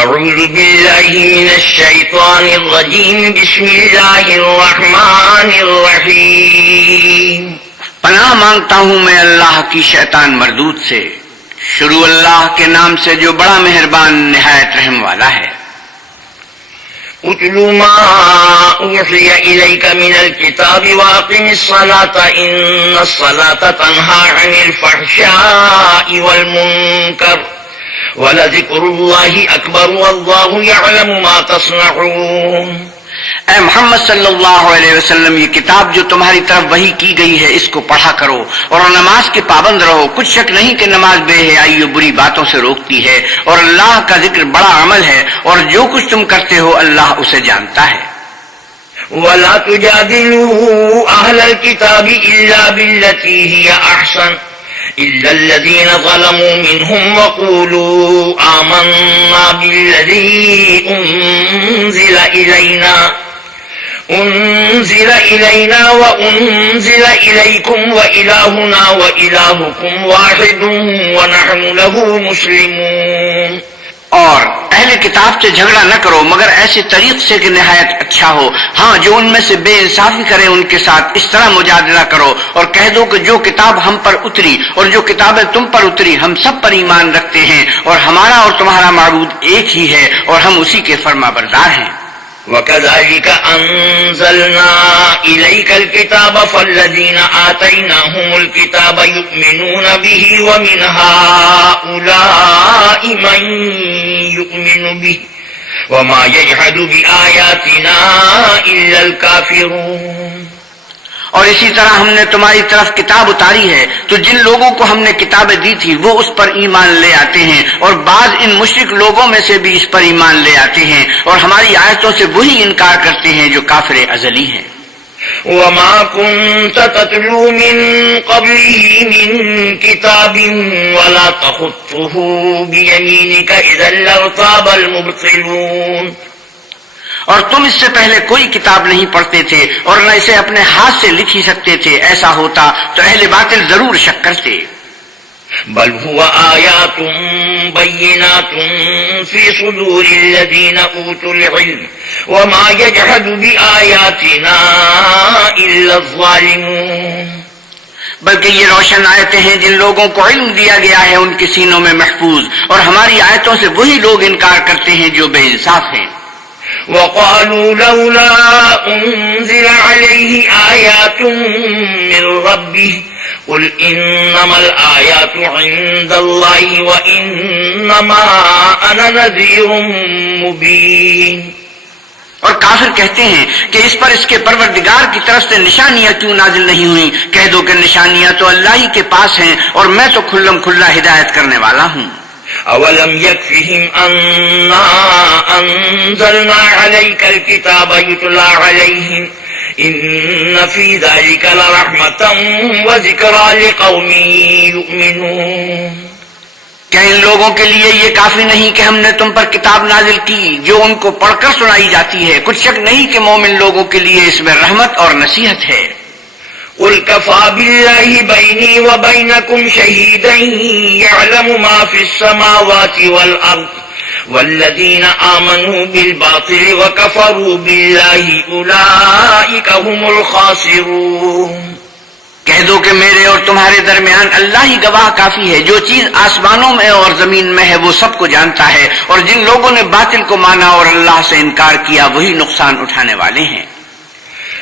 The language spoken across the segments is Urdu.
اعوذ باللہ من الشیطان الرجیم بسم اللہ الرحمن الرحیم پناہ مانگتا ہوں میں اللہ کی شیطان مردود سے. شروع اللہ کے نام سے جو بڑا مہربان نہایت رحم والا ہے. اتل ما اوحی الیک من الکتاب واقم الصلاة ان الصلاة تنہی عن الفحشاء والمنکر وَلَذِكْرُ اللَّهِ أَكْبَرُ وَاللَّهُ يَعْلَمُ مَا تَصْنَعُونَ. اے محمد صلی اللہ علیہ وسلم، یہ کتاب جو تمہاری طرف وحی کی گئی ہے اس کو پڑھا کرو اور نماز کے پابند رہو. کچھ شک نہیں کہ نماز بے حیائی و بری باتوں سے روکتی ہے اور اللہ کا ذکر بڑا عمل ہے اور جو کچھ تم کرتے ہو اللہ اسے جانتا ہے. وَلَا تُجَادِلُوا أَهْلَ الْكِتَابِ إِلَّا بِالَّتِي هِيَ أَحْسَنُ إِلَّا الَّذِينَ ظَلَمُوا مِنْهُمْ وَقُولُوا آمَنَّا بِالَّذِي أُنزِلَ إِلَيْنَا وَأُنزِلَ إِلَيْكُمْ وَإِلَٰهُنَا وَإِلَٰهُكُمْ وَاحِدٌ وَنَحْنُ لَهُ مُسْلِمُونَ. اور اہل کتاب سے جھگڑا نہ کرو مگر ایسے طریق سے کہ نہایت اچھا ہو. ہاں، جو ان میں سے بے انصافی کرے ان کے ساتھ اس طرح مجادلہ کرو اور کہہ دو کہ جو کتاب ہم پر اتری اور جو کتابیں تم پر اتری ہم سب پر ایمان رکھتے ہیں اور ہمارا اور تمہارا معبود ایک ہی ہے اور ہم اسی کے فرما بردار ہیں. وَكَذَلِكَ أَنزَلْنَا إِلَيْكَ الْكِتَابَ فَالَّذِينَ آتَيْنَاهُمُ الْكِتَابَ يُؤْمِنُونَ بِهِ وَمِنْ هَٰؤُلَاءِ مَن يُؤْمِنُ بِهِ وَمَا يَجْحَدُ بِآيَاتِنَا إِلَّا الْكَافِرُونَ. اور اسی طرح ہم نے تمہاری طرف کتاب اتاری ہے تو جن لوگوں کو ہم نے کتابیں دی تھی وہ اس پر ایمان لے آتے ہیں اور بعض ان مشرک لوگوں میں سے بھی اس پر ایمان لے آتے ہیں اور ہماری آیتوں سے وہی انکار کرتے ہیں جو کافر ازلی ہیں. وَمَا كُنْتَ تَتْلُو مِن قَبْلِهِ مِن كِتَابٍ وَلَا تَخُطُّهُ بِيَمِينِكَ إِذًا لَّارْتَابَ الْمُبْطِلُونَ. اور تم اس سے پہلے کوئی کتاب نہیں پڑھتے تھے اور نہ اسے اپنے ہاتھ سے لکھ ہی سکتے تھے. ایسا ہوتا تو اہل باطل ضرور شک کرتے. بل هو آیات بینات فی صدور الذین اوتوا العلم وما یجحد بآیاتنا الا الظالمون. بلکہ یہ روشن آیتیں ہیں جن لوگوں کو علم دیا گیا ہے ان کے سینوں میں محفوظ اور ہماری آیتوں سے وہی لوگ انکار کرتے ہیں جو بے انصاف ہیں. وَقَالُوا لَوْلَا أُنزِلَ عَلَيْهِ آيَاتٌ مِّن رَّبِّهِ قُلْ إِنَّمَا الْآيَاتُ عِندَ اللَّهِ وَإِنَّمَا أَنَا نَذِيرٌ مُّبِينٌ. اور کافر کہتے ہیں کہ اس پر اس کے پروردگار کی طرف سے نشانیاں کیوں نازل نہیں ہوئیں. کہہ دو کہ نشانیاں تو اللہ ہی کے پاس ہیں اور میں تو کھلم کھلا ہدایت کرنے والا ہوں. اولم يكفهم أنا أنزلنا عليك الكتاب يتلى عليهم إن في ذلك لرحمة وذكرى لقوم يؤمنون. کیا ان لوگوں کے لیے یہ کافی نہیں کہ ہم نے تم پر کتاب نازل کی جو ان کو پڑھ کر سنائی جاتی ہے؟ کچھ شک نہیں کہ مومن لوگوں کے لیے اس میں رحمت اور نصیحت ہے. قل كفى بالله بيني وبينكم شهيدا يعلم ما في السماوات والأرض والذين آمنوا بالباطل وكفروا بالله أولئك هم الخاسرون. کہہ دو کہ میرے اور تمہارے درمیان اللہ ہی گواہ کافی ہے. جو چیز آسمانوں میں اور زمین میں ہے وہ سب کو جانتا ہے اور جن لوگوں نے باطل کو مانا اور اللہ سے انکار کیا وہی نقصان اٹھانے والے ہیں.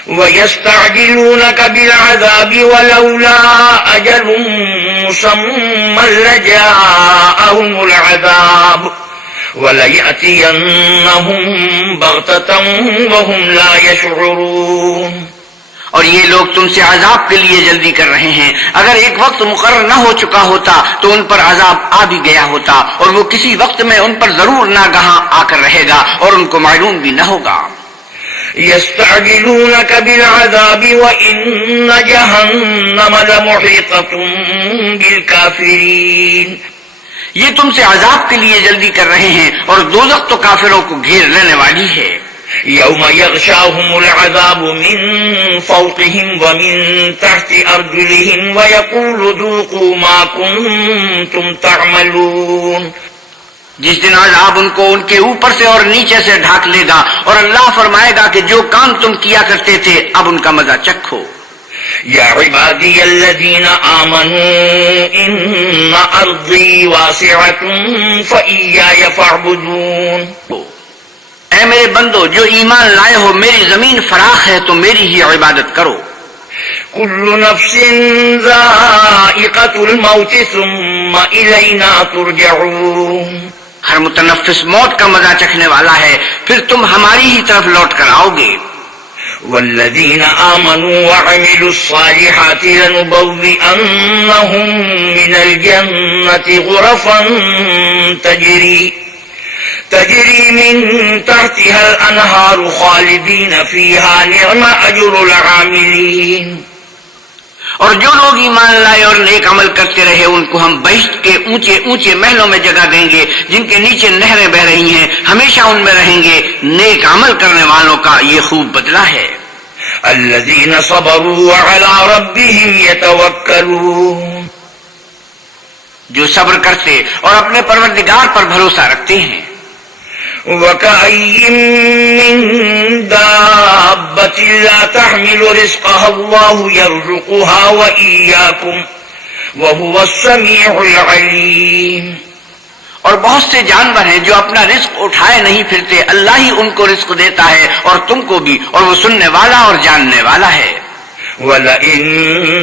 وَيَسْتَعْجِلُونَكَ بِالْعَذَابِ وَلَوْلَا أَجَلٌ مُّسَمًّى لَّجَاءَهُمُ الْعَذَابُ وَلَيَأْتِيَنَّهُم بَغْتَةً وَهُمْ لَا يَشْعُرُونَ. اور یہ لوگ تم سے عذاب کے لیے جلدی کر رہے ہیں. اگر ایک وقت مقرر نہ ہو چکا ہوتا تو ان پر عذاب آ بھی گیا ہوتا اور وہ کسی وقت میں ان پر ضرور ناگہاں آ کر رہے گا اور ان کو معلوم بھی نہ ہوگا. يستعجلونك بالعذاب وإن جهنم لمحيطة بالكافرين. یہ تم سے عذاب کے لیے جلدی کر رہے ہیں اور دوزخ تو کافروں کو گھیر لینے والی ہے. يوم يغشاهم العذاب من فوقهم ومن تحت أرجلهم ويقول ذوقوا ما كنتم تعملون. جس دن عذاب ان کو ان کے اوپر سے اور نیچے سے ڈھانک لے گا، اور اللہ فرمائے گا کہ جو کام تم کیا کرتے تھے اب ان کا مزہ چکھو۔ یا عبادی الذین آمنوا ان ارضی واسعۃ فإیایا فاعبدون، اے میرے بندو جو ایمان لائے ہو، میری زمین فراخ ہے تو میری ہی عبادت کرو۔ کل نفس ذائقۃ الموت ثم الینا ترجعون، ہر متنفس موت کا مزہ چکھنے والا ہے، پھر تم ہماری ہی طرف لوٹ کر آؤ گے۔ والذین آمنوا وعملوا الصالحات لنبوئنهم من الجنة غرفا تجری من تحتها الانہار خالدین فیہا نعم اجر العاملین، اور جو لوگ ایمان لائے اور نیک عمل کرتے رہے ان کو ہم بہشت کے اونچے اونچے محلوں میں جگہ دیں گے جن کے نیچے نہریں بہ رہی ہیں، ہمیشہ ان میں رہیں گے۔ نیک عمل کرنے والوں کا یہ خوب بدلہ ہے۔ الذین صبروا وعلی ربهم یتوکلون، جو صبر کرتے اور اپنے پروردگار پر بھروسہ رکھتے ہیں۔ وَكَأَيٍّ مِّن دَابَّةٍ لَّا تَحْمِلُ رِزْقَهَا اللَّهُ يَرْزُقُهَا وَإِيَّاكُمْ وَهُوَ السَّمِيعُ الْعَلِيمُ، اور بہت سے جانور ہیں جو اپنا رزق اٹھائے نہیں پھرتے، اللہ ہی ان کو رزق دیتا ہے اور تم کو بھی، اور وہ سننے والا اور جاننے والا ہے۔ وَلَئِن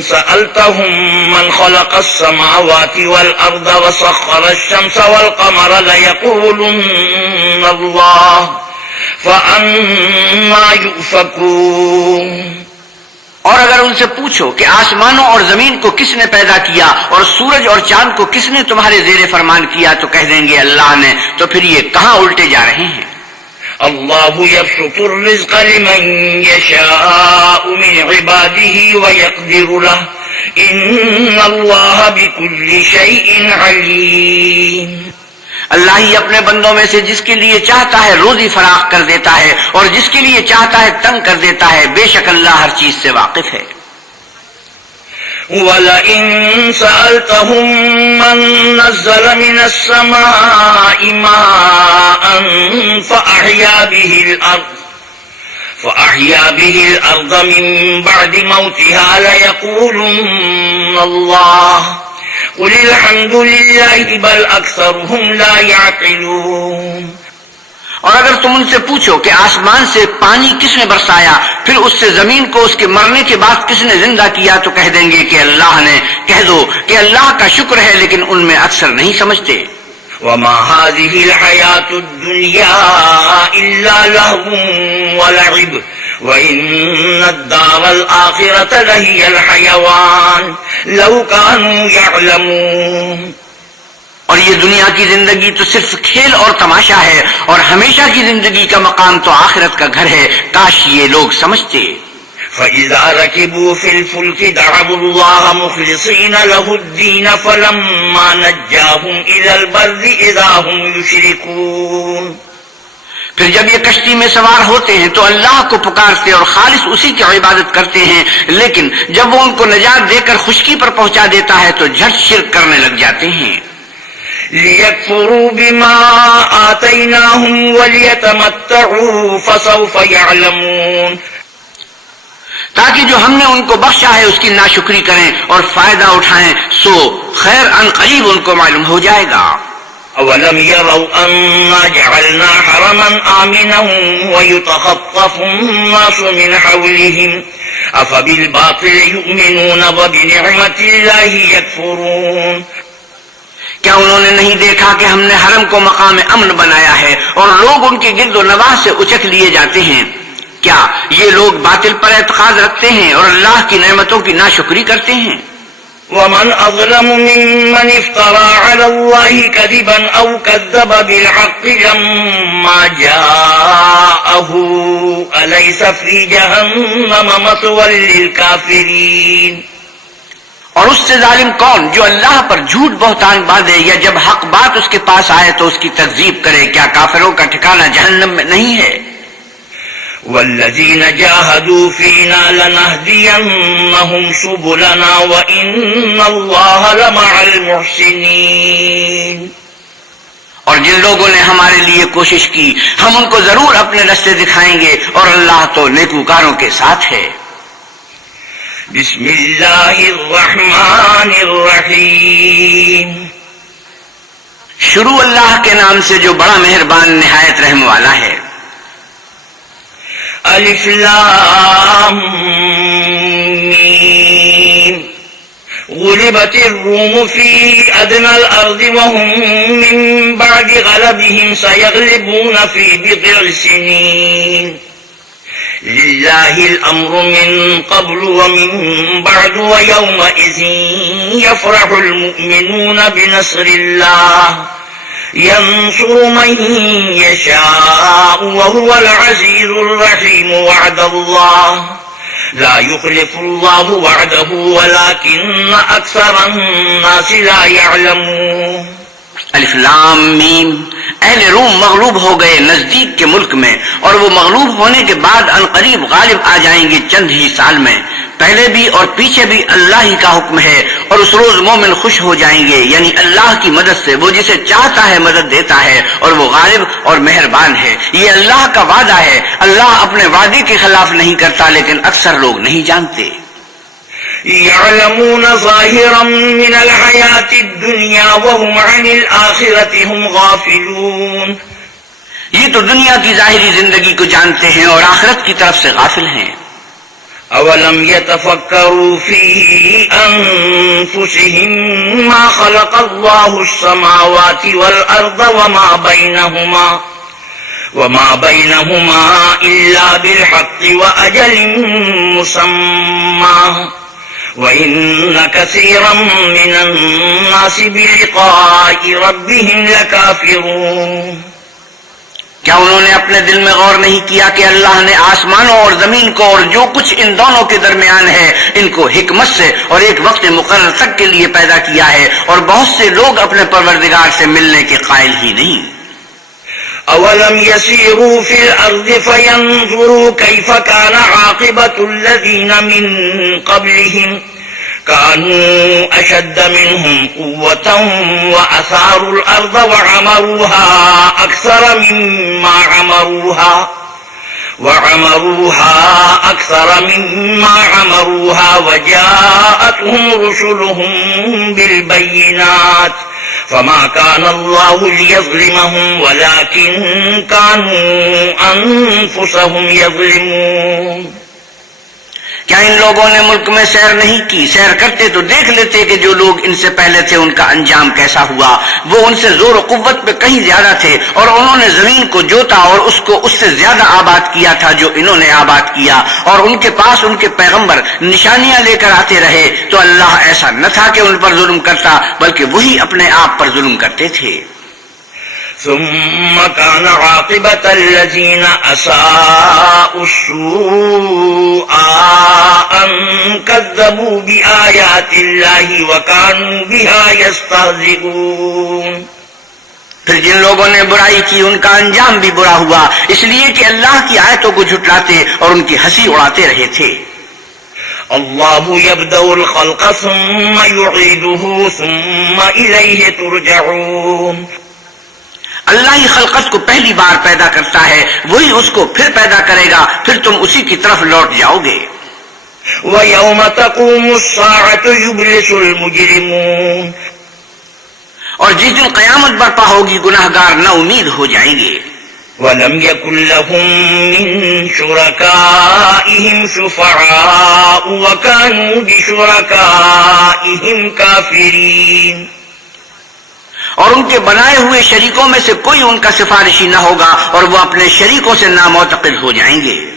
سَأَلْتَهُم مَّنْ خَلَقَ السَّمَاوَاتِ وَالْأَرْضَ وَسَخَّرَ الشَّمْسَ وَالْقَمَرَ لَيَقُولُنَّ اللَّهُ فَأَنَّىٰ يُؤْفَكُونَ، اور اگر ان سے پوچھو کہ آسمانوں اور زمین کو کس نے پیدا کیا اور سورج اور چاند کو کس نے تمہارے زیر فرمان کیا تو کہہ دیں گے اللہ نے، تو پھر یہ کہاں الٹے جا رہے ہیں۔ اللہ یبسط الرزق لمن یشاء من عباده ویقدر له ان اللہ بكل شیء علیم، اللہ ہی اپنے بندوں میں سے جس کے لیے چاہتا ہے روزی فراخ کر دیتا ہے اور جس کے لیے چاہتا ہے تنگ کر دیتا ہے، بے شک اللہ ہر چیز سے واقف ہے۔ وَلَئِن سَأَلْتَهُم مَّن نَّزَّلَ مِنَ السَّمَاءِ مَاءً فَأَحْيَا بِهِ الْأَرْضَ مِن بَعْدِ مَوْتِهَا لَيَقُولُنَّ اللَّهُ قُلِ الْحَمْدُ لِلَّهِ بَلْ أَكْثَرُهُمْ لَا يَعْقِلُونَ، اور اگر تم ان سے پوچھو کہ آسمان سے پانی کس نے برسایا، پھر اس سے زمین کو اس کے مرنے کے بعد کس نے زندہ کیا، تو کہہ دیں گے کہ اللہ نے۔ کہہ دو کہ اللہ کا شکر ہے لیکن ان میں اکثر نہیں سمجھتے۔ وَمَا هَٰذِهِ الْحَيَاةُ الدُّنْيَا إِلَّا لَهْوٌ وَلَعِبٌ وَإِنَّ الدَّارَ الْآخِرَةَ لَهِيَ الْحَيَوَانُ لَوْ كَانُوا يَعْلَمُونَ، اور یہ دنیا کی زندگی تو صرف کھیل اور تماشا ہے، اور ہمیشہ کی زندگی کا مقام تو آخرت کا گھر ہے، کاش یہ لوگ سمجھتے۔ فَإِذَا رَكِبُوا فِي الْفُلْكِ دَعَوُا اللَّهَ مُخْلِصِينَ لَهُ الدِّينَ فَلَمَّا نَجَّاهُمْ إِلَى الْبَرِّ إِذَا هُمْ يُشْرِكُونَ، پھر جب یہ کشتی میں سوار ہوتے ہیں تو اللہ کو پکارتے اور خالص اسی کی عبادت کرتے ہیں، لیکن جب وہ ان کو نجات دے کر خشکی پر پہنچا دیتا ہے تو جھٹ شرک کرنے لگ جاتے ہیں۔ لِيَكْفُرُوا بِمَا آتَيْنَاهُمْ وَلِيَتَمَتَّعُوا فَسَوْفَ يَعْلَمُونَ، تاکہ جو ہم نے ان کو بخشا ہے اس کی ناشکری کریں اور فائدہ اٹھائیں، سو خیر ان قریب ان کو معلوم ہو جائے گا۔ أَوَلَمْ يَرَوْا أَنَّا جَعَلْنَا حَرَمًا آمِنًا وَيُتَخَطَّفُ النَّاسُ مِنْ حَوْلِهِمْ أَفَبِالْبَاطِلِ يُؤْمِنُونَ وَبِنِعْمَةِ اللَّهِ يَكْفُرُونَ، کیا انہوں نے نہیں دیکھا کہ ہم نے حرم کو مقام امن بنایا ہے اور لوگ ان کے گرد و نواح سے اچک لیے جاتے ہیں؟ کیا یہ لوگ باطل پر اعتقاد رکھتے ہیں اور اللہ کی نعمتوں کی ناشکری کرتے ہیں؟ وَمَنْ أَظْلَمُ مِمَّنِ افْتَرَىٰ عَلَى اللَّهِ كَذِبًا أَوْ كَذَّبَ بِالْحَقِّ لَمَّا جَاءَهُ أَلَيْسَ فِي جَهَنَّمَ مَثْوًى لِّلْكَافِرِينَ، اور اس سے ظالم کون جو اللہ پر جھوٹ بہتان باندھے یا جب حق بات اس کے پاس آئے تو اس کی تکذیب کرے، کیا کافروں کا ٹھکانہ جہنم میں نہیں ہے؟ وَالَّذِينَ جَاهَدُوا فِينَا لَنَهْدِيَنَّهُمْ سُبُلَنَا وَإِنَّ اللَّهَ لَمَعَ الْمُحْسِنِينَ، اور جن لوگوں نے ہمارے لیے کوشش کی ہم ان کو ضرور اپنے رستے دکھائیں گے، اور اللہ تو نیکوکاروں کے ساتھ ہے۔ بسم اللہ الرحمن الرحیم، شروع اللہ کے نام سے جو بڑا مہربان نہایت رحم والا ہے۔ الف لام میم، غلبت الروم في أدنى الأرض وهم من بعد غلبهم سيغلبون في بضع سنين، لله الأمر من قبل ومن بعد ويومئذ يفرح المؤمنون بنصر الله ينصر من يشاء وهو العزيز الرحيم، وعد الله لا يخلف الله وعده ولكن أكثر الناس لا يعلمون۔ الف لام میم، اہل روم مغلوب ہو گئے نزدیک کے ملک میں، اور وہ مغلوب ہونے کے بعد عنقریب غالب آ جائیں گے چند ہی سال میں۔ پہلے بھی اور پیچھے بھی اللہ ہی کا حکم ہے، اور اس روز مومن خوش ہو جائیں گے، یعنی اللہ کی مدد سے۔ وہ جسے چاہتا ہے مدد دیتا ہے، اور وہ غالب اور مہربان ہے۔ یہ اللہ کا وعدہ ہے، اللہ اپنے وعدے کے خلاف نہیں کرتا، لیکن اکثر لوگ نہیں جانتے۔ يعلمون ظاهرا من الحياة الدنيا وهم عن الآخرة هم غافلون، یہ تو دنیا کی ظاہری زندگی کو جانتے ہیں اور آخرت کی طرف سے غافل ہیں۔ أولم يتفكروا في أنفسهم ما خلق الله السماوات والأرض وما بينهما إلا بالحق وأجل مسمى وَإِنَّ كَثِيرًا مِّنَ النَّاسِ بِلِقَاءِ رَبِّهِمْ لَكَافِرُونَ۔ کیا انہوں نے اپنے دل میں غور نہیں کیا کہ اللہ نے آسمانوں اور زمین کو اور جو کچھ ان دونوں کے درمیان ہے ان کو حکمت سے اور ایک وقت مقرر تک کے لیے پیدا کیا ہے، اور بہت سے لوگ اپنے پروردگار سے ملنے کے قائل ہی نہیں۔ أَوَلَمْ يَسِيرُوا فِي الْأَرْضِ فَيَنْظُرُوا كَيْفَ كَانَ عَاقِبَةُ الَّذِينَ مِنْ قَبْلِهِمْ كَانُوا أَشَدَّ مِنْهُمْ قُوَّةً وَأَثَارُوا الْأَرْضَ وَعَمَرُوهَا أَكْثَرَ مِمَّا عَمَرُوهَا وَجَاءَتْهُمْ رُسُلُهُم بِالْبَيِّنَاتِ فما كان الله ليظلمهم ولكن كانوا أنفسهم يظلمون۔ کیا ان لوگوں نے ملک میں سیر نہیں کی؟ سیر کرتے تو دیکھ لیتے کہ جو لوگ ان سے پہلے تھے ان کا انجام کیسا ہوا۔ وہ ان سے زور و قوت پہ کہیں زیادہ تھے، اور انہوں نے زمین کو جوتا اور اس کو اس سے زیادہ آباد کیا تھا جو انہوں نے آباد کیا، اور ان کے پاس ان کے پیغمبر نشانیاں لے کر آتے رہے، تو اللہ ایسا نہ تھا کہ ان پر ظلم کرتا، بلکہ وہی اپنے آپ پر ظلم کرتے تھے۔ ثم كان عاقبة الذين أساءوا السوء أن كذبوا بآيات الله وكانوا بها يستهزئون۔ پھر جن لوگوں نے برائی کی ان کا انجام بھی برا ہوا، اس لیے کہ اللہ کی آیتوں کو جھٹلاتے اور ان کی ہنسی اڑاتے رہے تھے۔ اللہ يبدأ الخلق ثم يعيده ثم إليه ترجعون۔ اللہ ہی خلقت کو پہلی بار پیدا کرتا ہے، وہی اس کو پھر پیدا کرے گا، پھر تم اسی کی طرف لوٹ جاؤ گے۔ وَيَوْمَ تَقُومُ السَّاعَةُ يُبْلِسُ الْمُجْرِمُونَ۔ اور جس دن قیامت برپا ہوگی گناہگار نا امید ہو جائیں گے۔ وَلَمْ يَكُنْ لَهُم مِّن شُرَكَائِهِمْ شُفَعَاءُ وَكَانُوا بِشُرَكَائِهِمْ كَافِرِينَ۔ اور ان کے بنائے ہوئے شریکوں میں سے کوئی ان کا سفارشی نہ ہوگا، اور وہ اپنے شریکوں سے نامعتقد ہو جائیں گے۔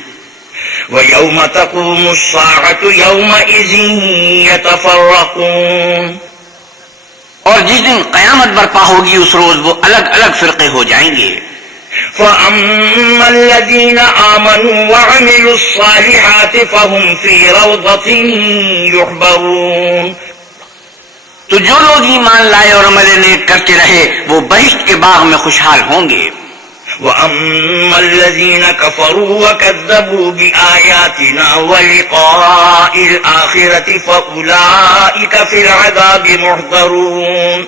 وَيَوْمَ تَقُومُ السَّاعَةُ يَوْمَئِذٍ يَتَفَرَّقُونَ۔ اور جس دن قیامت برپا ہوگی اس روز وہ الگ الگ فرقے ہو جائیں گے۔ فَأَمَّا الَّذِينَ آمَنُوا وَعَمِلُوا الصَّالِحَاتِ فَهُمْ فِي رَوْضَةٍ يُحْبَرُونَ۔ تو جو لوگ ایمان لائے اور عمل نیک کرتے رہے وہ بہشت کے باغ میں خوشحال ہوں گے۔ وَأَمَّا الَّذِينَ كَفَرُوا وَكَذَّبُوا بِآيَاتِنَا وَلِقَاءِ الْآخِرَةِ فَأُولَئِكَ فِي الْعَذَابِ مُحْضَرُونَ۔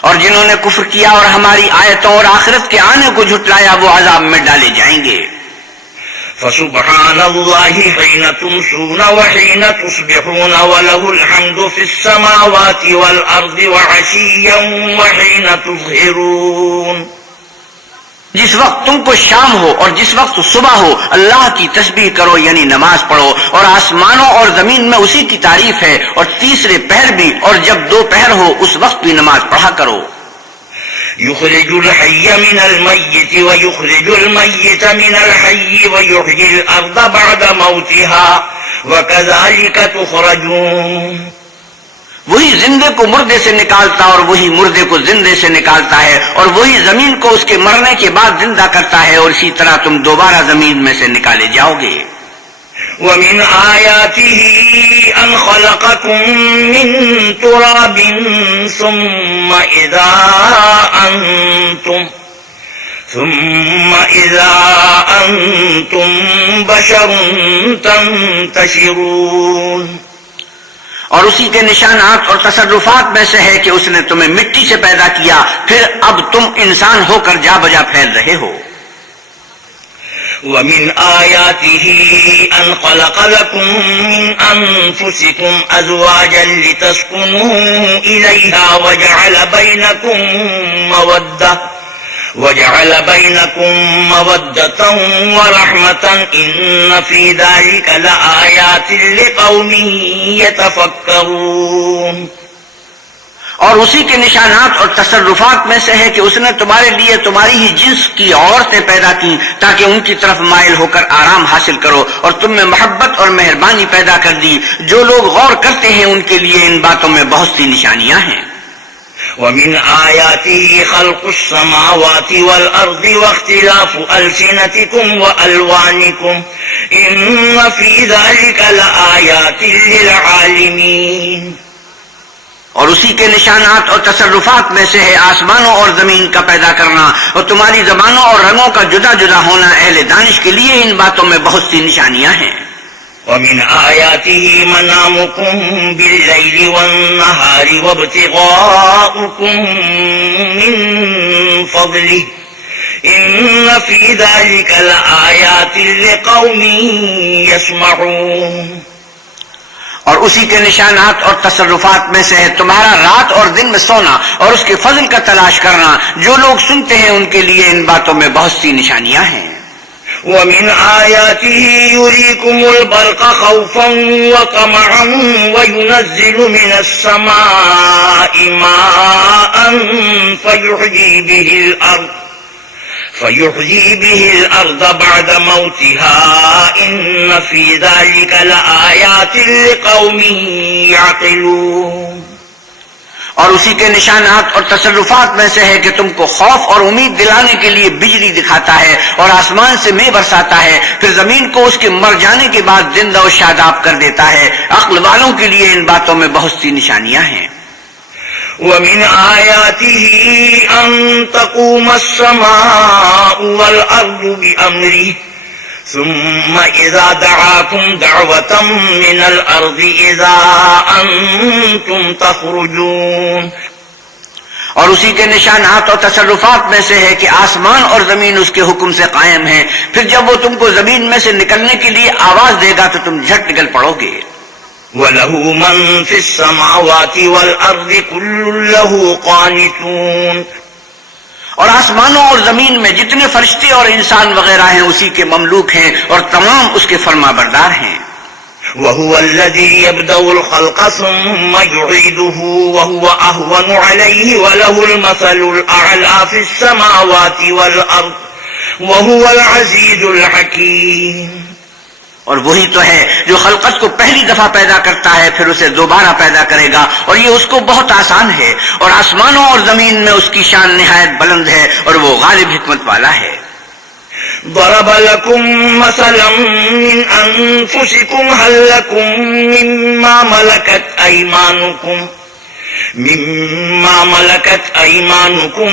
اور جنہوں نے کفر کیا اور ہماری آیتوں اور آخرت کے آنے کو جھٹلایا وہ عذاب میں ڈالے جائیں گے۔ فسبحان الله حين تمسون وحين تصبحون وله الحمد في السماوات والأرض وعشيا وحين تظهرون۔ جس وقت تم کو شام ہو اور جس وقت صبح ہو اللہ کی تسبیح کرو یعنی نماز پڑھو، اور آسمانوں اور زمین میں اسی کی تعریف ہے، اور تیسرے پہر بھی، اور جب دو پہر ہو اس وقت بھی نماز پڑھا کرو۔ يخرج الحي من الميت ويخرج الميت من الحي ويحيي الأرض بعد موتها وكذلك تخرجون۔ وہی زندے کو مردے سے نکالتا اور وہی مردے کو زندے سے نکالتا ہے، اور وہی زمین کو اس کے مرنے کے بعد زندہ کرتا ہے، اور اسی طرح تم دوبارہ زمین میں سے نکالے جاؤ گے۔ ومن آياته أن خلقكم من تراب ثم إذا أنتم بشر تنتشرون۔ اور اسی کے نشانات اور تصرفات میں سے ہے کہ اس نے تمہیں مٹی سے پیدا کیا، پھر اب تم انسان ہو کر جا بجا پھیل رہے ہو۔ ومن آياته أن خلق لكم من أنفسكم أزواجا لتسكنوا إليها وجعل بينكم مودة ورحمة إن في ذلك لآيات لقوم يتفكرون۔ اور اسی کے نشانات اور تصرفات میں سے ہے کہ اس نے تمہارے لیے تمہاری ہی جنس کی عورتیں پیدا کی تاکہ ان کی طرف مائل ہو کر آرام حاصل کرو، اور تم میں محبت اور مہربانی پیدا کر دی۔ جو لوگ غور کرتے ہیں ان کے لیے ان باتوں میں بہت سی نشانیاں ہیں۔ ومن آياته خلق السماوات والأرض واختلاف ألسنتكم وألوانكم إن في ذلك لآيات للعالمين۔ اور اسی کے نشانات اور تصرفات میں سے ہے آسمانوں اور زمین کا پیدا کرنا اور تمہاری زبانوں اور رنگوں کا جدا جدا ہونا، اہل دانش کے لیے ان باتوں میں بہت سی نشانیاں ہیں۔ ومن آياته منامكم بالليل والنهار وابتغاؤكم من فضله إن في ذلك لآيات لقوم يسمعون۔ اور اسی کے نشانات اور تصرفات میں سے ہے تمہارا رات اور دن میں سونا اور اس کے فضل کا تلاش کرنا، جو لوگ سنتے ہیں ان کے لیے ان باتوں میں بہت سی نشانیاں ہیں۔ ومن آياته يريكم البرق خوفا وطمعا وينزل من السماء ماء فيحيي به الأرض بعد موتها إن في ذلك لآيات لقوم يعقلون۔ اور اسی کے نشانات اور تصرفات میں سے ہے کہ تم کو خوف اور امید دلانے کے لیے بجلی دکھاتا ہے اور آسمان سے مے برساتا ہے، پھر زمین کو اس کے مر جانے کے بعد زندہ و شاداب کر دیتا ہے۔ عقل والوں کے لیے ان باتوں میں بہت سی نشانیاں ہیں۔ ومن آياته أن تقوم السماء والأرض بأمره ثم إذا دعاكم دعوة من الأرض إذا أنتم تخرجون۔ اور اسی کے نشانات اور تصرفات میں سے ہے کہ آسمان اور زمین اس کے حکم سے قائم ہے، پھر جب وہ تم کو زمین میں سے نکلنے کے لیے آواز دے گا تو تم جھٹ نکل پڑو گے۔ وَلَهُ مَن فِي السَّمَاوَاتِ وَالْأَرْضِ كُلٌّ لَهُ قَانِتُونَ۔ اور آسمانوں اور زمین میں جتنے فرشتے اور انسان وغیرہ ہیں اسی کے مملوک ہیں اور تمام اس کے فرما بردار ہیں۔ وَهُوَ الَّذِي يَبْدَأُ الْخَلْقَ ثُمَّ يُعِيدُهُ وَهُوَ أَهْوَنُ عَلَيْهِ وَلَهُ الْمَثَلُ الْأَعْلَى فِي السَّمَاوَاتِ وَالْأَرْضِ وَهُوَ الْعَزِيزُ الْحَكِيمُ۔ اور وہی تو ہے جو خلقت کو پہلی دفعہ پیدا کرتا ہے پھر اسے دوبارہ پیدا کرے گا، اور یہ اس کو بہت آسان ہے، اور آسمانوں اور زمین میں اس کی شان نہایت بلند ہے اور وہ غالب حکمت والا ہے۔ ضرب لكم مثلا من أنفسكم هل لكم مما ملكت أيمانكم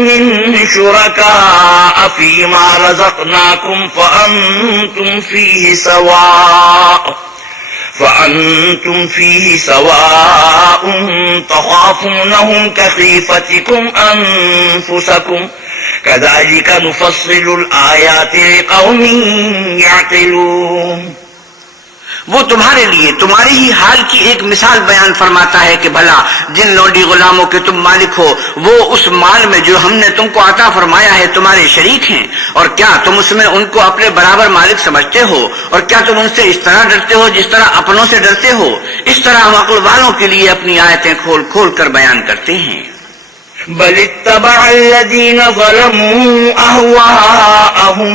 من شركاء فيما رزقناكم فأنتم فيه سواء فأنتم فيه سواء تخافونهم كخيفتكم أنفسكم كذلك نفصل الآيات لقوم يعقلون. وہ تمہارے لیے تمہاری ہی حال کی ایک مثال بیان فرماتا ہے کہ بھلا جن لونڈی غلاموں کے تم مالک ہو وہ اس مال میں جو ہم نے تم کو عطا فرمایا ہے تمہارے شریک ہیں، اور کیا تم اس میں ان کو اپنے برابر مالک سمجھتے ہو؟ اور کیا تم ان سے اس طرح ڈرتے ہو جس طرح اپنوں سے ڈرتے ہو؟ اس طرح ہم عقل والوں کے لیے اپنی آیتیں کھول کھول کر بیان کرتے ہیں. بل اتبع الذين ظلموا أهواءهم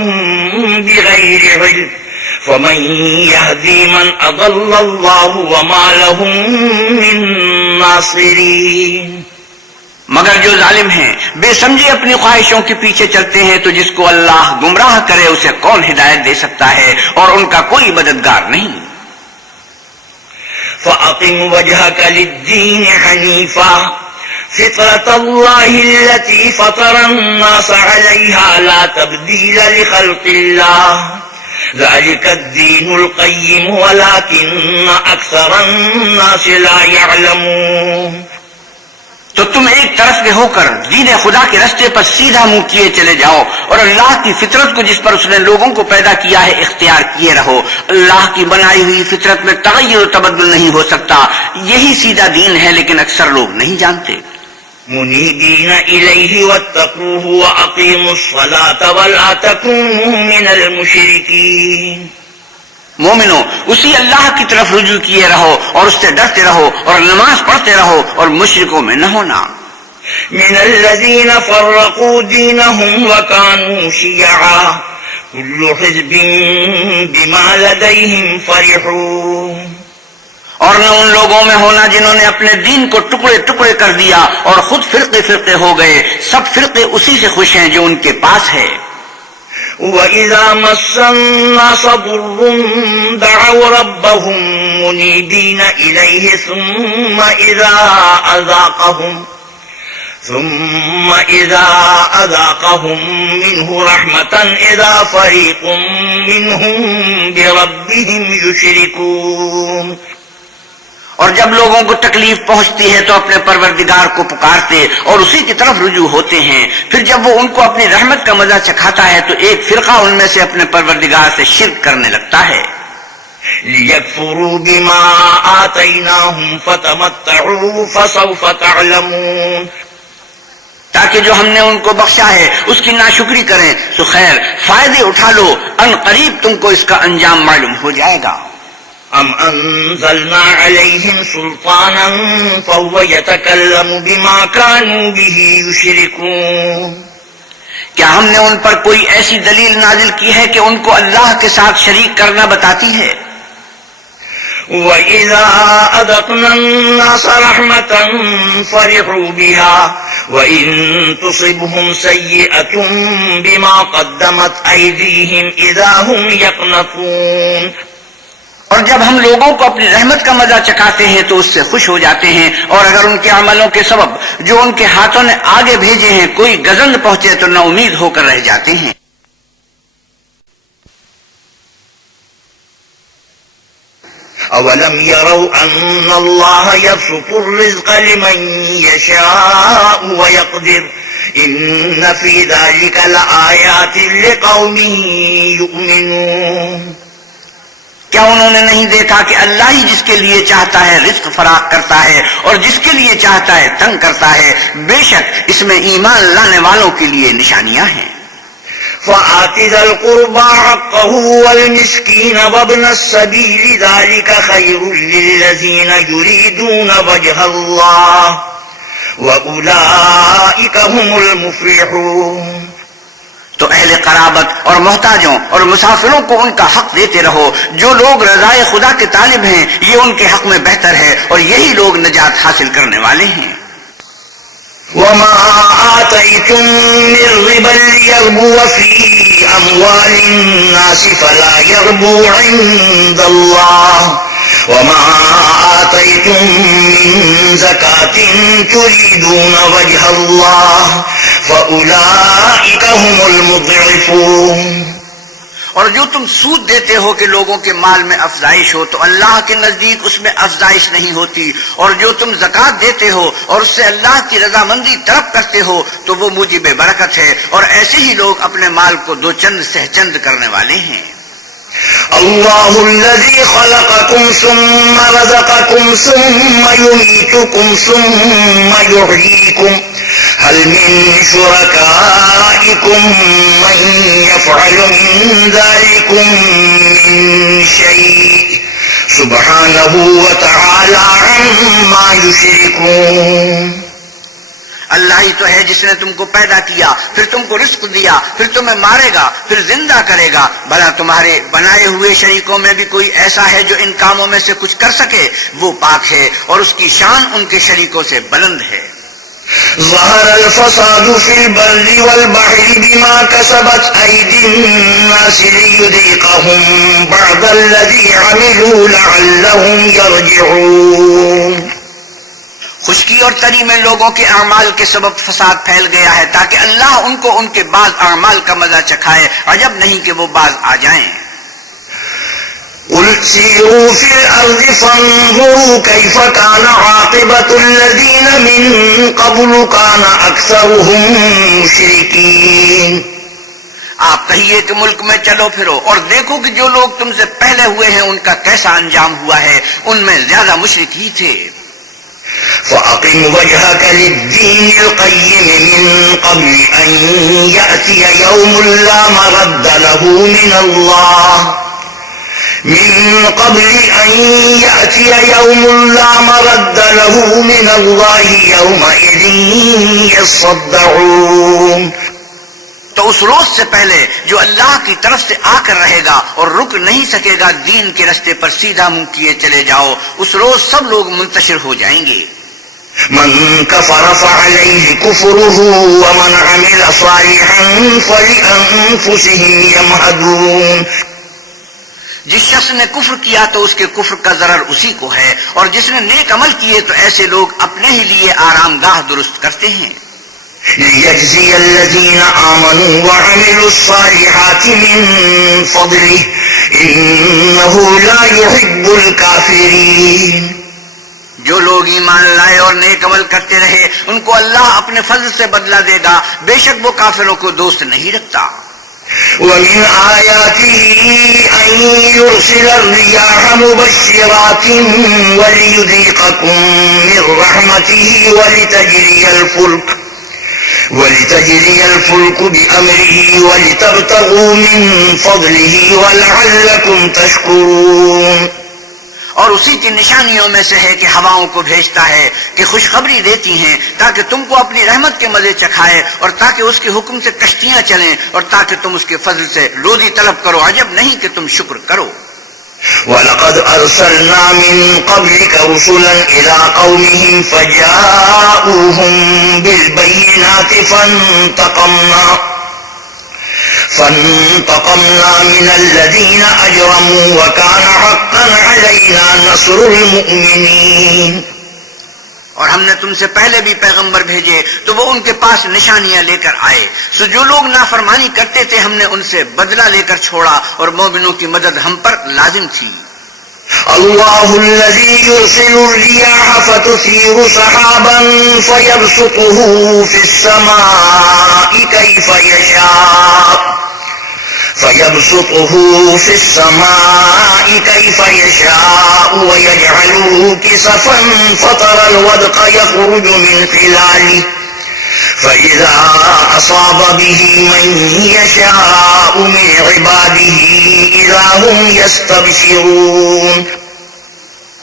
بغير علم فمن يهدي من أضل الله وما لهم من ناصرين. مگر جو ظالم ہیں بے سمجھے اپنی خواہشوں کے پیچھے چلتے ہیں تو جس کو اللہ گمراہ کرے اسے کون ہدایت دے سکتا ہے، اور ان کا کوئی مددگار نہیں. فأقم وجهك للدين حنيفا فطرة الله التي فطر الناس عليها لا تبديل لخلق الله ذلك الدين القيم ولكن أكثر الناس لا يعلمون. تو تم ایک طرف کے ہو کر دین خدا کے رستے پر سیدھا منہ کیے چلے جاؤ، اور اللہ کی فطرت کو جس پر اس نے لوگوں کو پیدا کیا ہے اختیار کیے رہو. اللہ کی بنائی ہوئی فطرت میں تغیر و تبدل نہیں ہو سکتا. یہی سیدھا دین ہے، لیکن اکثر لوگ نہیں جانتے. منيبين إليه واتقوه وأقيموا الصلاة ولا تكونوا من المشركين. مومنو اسی اللہ کی طرف رجوع کیے رہو اور اس سے ڈرتے رہو اور نماز پڑھتے رہو اور مشرکوں میں نہ ہونا. من الذين فرقوا دينهم وكانوا شيعا كل حزب بما لديهم فرحون. اور نہ ان لوگوں میں ہونا جنہوں نے اپنے دین کو ٹکڑے ٹکڑے کر دیا اور خود فرقے فرقے ہو گئے. سب فرقے اسی سے خوش ہیں جو ان کے پاس ہے. وَإِذَا مَسَّ النَّاسَ ضُرٌّ دَعَوْا رَبَّهُم مُنِيبِينَ إِلَيْهِ ثُمَّ إِذَا أَذَاقَهُم مِّنْهُ رَحْمَةً إِذَا فَرِيقٌ مِّنْهُم بِرَبِّهِمْ يُشْرِكُونَ. اور جب لوگوں کو تکلیف پہنچتی ہے تو اپنے پروردگار کو پکارتے اور اسی کی طرف رجوع ہوتے ہیں. پھر جب وہ ان کو اپنی رحمت کا مزہ چکھاتا ہے تو ایک فرقہ ان میں سے اپنے پروردگار سے شرک کرنے لگتا ہے. لِيَكْفُرُوا بِمَا آتَيْنَاهُمْ فَتَمَتَّعُوا فَسَوْفَ تَعْلَمُونَ. تاکہ جو ہم نے ان کو بخشا ہے اس کی ناشکری کریں تو خیر فائدے اٹھا لو، ان قریب تم کو اس کا انجام معلوم ہو جائے گا. أَمْ أَنزَلْنَا عَلَيْهِمْ سُلْطَانًا فَهُوَ يَتَكَلَّمُ بِمَا كَانُوا بِهِ يُشْرِكُونَ. کیا ہم نے ان پر کوئی ایسی دلیل نازل کی ہے کہ ان کو اللہ کے ساتھ شریک کرنا بتاتی ہے؟ وَإِذَا أَذَقْنَا النَّاسَ رَحْمَةً فَرِحُوا بِهَا وَإِن تُصِبْهُمْ سَيِّئَةٌ بِمَا قَدَّمَتْ أَيْدِيهِمْ إِذَا هُمْ يَقْنَطُونَ. اور جب ہم لوگوں کو اپنی رحمت کا مزہ چکھاتے ہیں تو اس سے خوش ہو جاتے ہیں، اور اگر ان کے عملوں کے سبب جو ان کے ہاتھوں نے آگے بھیجے ہیں کوئی گزند پہنچے تو نا امید ہو کر رہ جاتے ہیں. أَوَلَمْ يَرَوْا أَنَّ اللَّهَ يَبْسُطُ الرِّزْقَ لِمَن يَشَاءُ وَيَقْدِرُ إِنَّ فِي ذَلِكَ لَآيَاتٍ لِقَوْمٍ يُؤْمِنُونَ. کیا انہوں نے نہیں دیکھا کہ اللہ ہی جس کے لیے چاہتا ہے رزق فراخ کرتا ہے اور جس کے لیے چاہتا ہے تنگ کرتا ہے؟ بے شک اس میں ایمان لانے والوں کے لیے نشانیاں ہیں. فَآتِ ذَا الْقُرْبَىٰ حَقَّهُ وَالْمِسْكِينَ وَابْنَ السَّبِيلِ ذَٰلِكَ خَيْرٌ لِّلَّذِينَ يُرِيدُونَ وَجْهَ اللَّهِ وَأُولَٰئِكَ هُمُ الْمُفْلِحُونَ. تو اہل قرابت اور محتاجوں اور مسافروں کو ان کا حق دیتے رہو. جو لوگ رضائے خدا کے طالب ہیں یہ ان کے حق میں بہتر ہے، اور یہی لوگ نجات حاصل کرنے والے ہیں. وَمَا آتَيْتُم مِّن رِّبًا لِّيَرْبُوَ فِي أَمْوَالِ النَّاسِ فَلَا يَرْبُو عِندَ اللَّهِ وَمَا آتَيْتُم مِّن زَكَاةٍ تُرِيدُونَ وَجْهَ اللَّهِ فَأُولَٰئِكَ هُمُ الْمُضْعِفُونَ. اور جو تم سود دیتے ہو کہ لوگوں کے مال میں افزائش ہو تو اللہ کے نزدیک اس میں افزائش نہیں ہوتی، اور جو تم زکوٰۃ دیتے ہو اور اس سے اللہ کی رضامندی طلب کرتے ہو تو وہ موجب برکت ہے، اور ایسے ہی لوگ اپنے مال کو دو چند سہ چند کرنے والے ہیں۔ اللہ الذی خلقکم ثم رزقکم ثم یمیتکم ثم یحییکم هل من شرکائکم من یفعل من ذلکم من شیء سبحانہ وتعالی عما یشرکون۔ اللہ ہی تو ہے جس نے تم کو پیدا کیا، پھر تم کو رزق دیا، پھر تمہیں مارے گا، پھر زندہ کرے گا۔ بھلا تمہارے بنائے ہوئے شریکوں میں بھی کوئی ایسا ہے جو ان کاموں میں سے کچھ کر سکے؟ وہ پاک ہے اور اس کی شان ان کے شریکوں سے بلند ہے۔ ظہر الفساد فی البر والبحر بما کسبت ایدی الناس لیذیقہم بعض الذی عملوا لعلہم یرجعون۔ خشکی اور تری میں لوگوں کے اعمال کے سبب فساد پھیل گیا ہے تاکہ اللہ ان کو ان کے بعض اعمال کا مزہ چکھائے، عجب نہیں کہ وہ باز آ جائیں۔ قل سیروا فی الارض فانظروا کیف کان عاقبۃ الذین من قبل کان اکثرهم مشرکین۔ آپ کہیے کہ ملک میں چلو پھرو اور دیکھو کہ جو لوگ تم سے پہلے ہوئے ہیں ان کا کیسا انجام ہوا ہے، ان میں زیادہ مشرک ہی تھے۔ فَأَقِمْ وَجْهَكَ لِلدِّينِ الْقَيِّمِ مِنْ قَبْلِ أَنْ يَأْتِيَ يَوْمٌ لَا مَرَدَّ لَهُ مِنَ اللَّهِ من قبل أن يأتي يوم لا مرد له من الله يومئذ يصدعون۔ تو اس روز سے پہلے جو اللہ کی طرف سے آ کر رہے گا اور رک نہیں سکے گا، دین کے رستے پر سیدھا منہ کیے چلے جاؤ، اس روز سب لوگ منتشر ہو جائیں گے۔ من كفر فعليه كفره ومن عمل صالحا فلأنفسهم يمهدون۔ جس شخص نے کفر کیا تو اس کے کفر کا ضرر اسی کو ہے، اور جس نے نیک عمل کیے تو ایسے لوگ اپنے ہی لیے آرام گاہ درست کرتے ہیں۔ لِيَجْزِيَ الَّذِينَ آمَنُوا وَعَمِلُوا الصَّالِحَاتِ مِن فَضْلِهِ إِنَّهُ لَا يُحِبُّ الْكَافِرِينَ۔ جو لوگ ایمان لائے اور نیک عمل کرتے رہے ان کو اللہ اپنے فضل سے بدلہ دے گا، بے شک وہ کافروں کو دوست نہیں رکھتا۔ وَمِنْ آيَاتِهِ أَن يُرْسِلَ الرِّيَاحَ مُبَشِّرَاتٍ وَلِيُذِيقَكُم مِّن رَّحْمَتِهِ وَلِتَجْرِيَ الْفُلْكُ بِأَمْرِهِ وَلِتَبْتَغُوا مِن فَضْلِهِ وَلَعَلَّكُمْ تَشْكُرُونَ۔ اور اسی کی نشانیوں میں سے ہے کہ ہواؤں کو بھیجتا ہے کہ خوشخبری دیتی ہیں تاکہ تم کو اپنی رحمت کے مزے چکھائے، اور تاکہ اس کے حکم سے کشتیاں چلیں، اور تاکہ تم اس کے فضل سے روزی طلب کرو، عجب نہیں کہ تم شکر کرو۔ وَلَقَدْ أَرْسَلْنَا مِن قَبْلِكَ رُسُلًا إِلَىٰ قَوْمِهِمْ فَجَاءُوهُم بِالْبَيِّنَاتِ فَانتَقَمْنَا مِنَ الَّذِينَ أَجْرَمُوا وَكَانَ حَقًّا عَلَيْنَا نَصْرُ الْمُؤْمِنِينَ۔ اور ہم نے تم سے پہلے بھی پیغمبر بھیجے تو وہ ان کے پاس نشانیاں لے کر آئے، سو جو لوگ نافرمانی کرتے تھے ہم نے ان سے بدلہ لے کر چھوڑا، اور مومنوں کی مدد ہم پر لازم تھی۔ اللہ الذی یرسل الرياح فتثير سحابا فيبسطه في السماء كيف يشاء ويجعله كسفا فترى الودق يخرج من خلاله فإذا أصاب به من يشاء من عباده إذا هم يستبشرون۔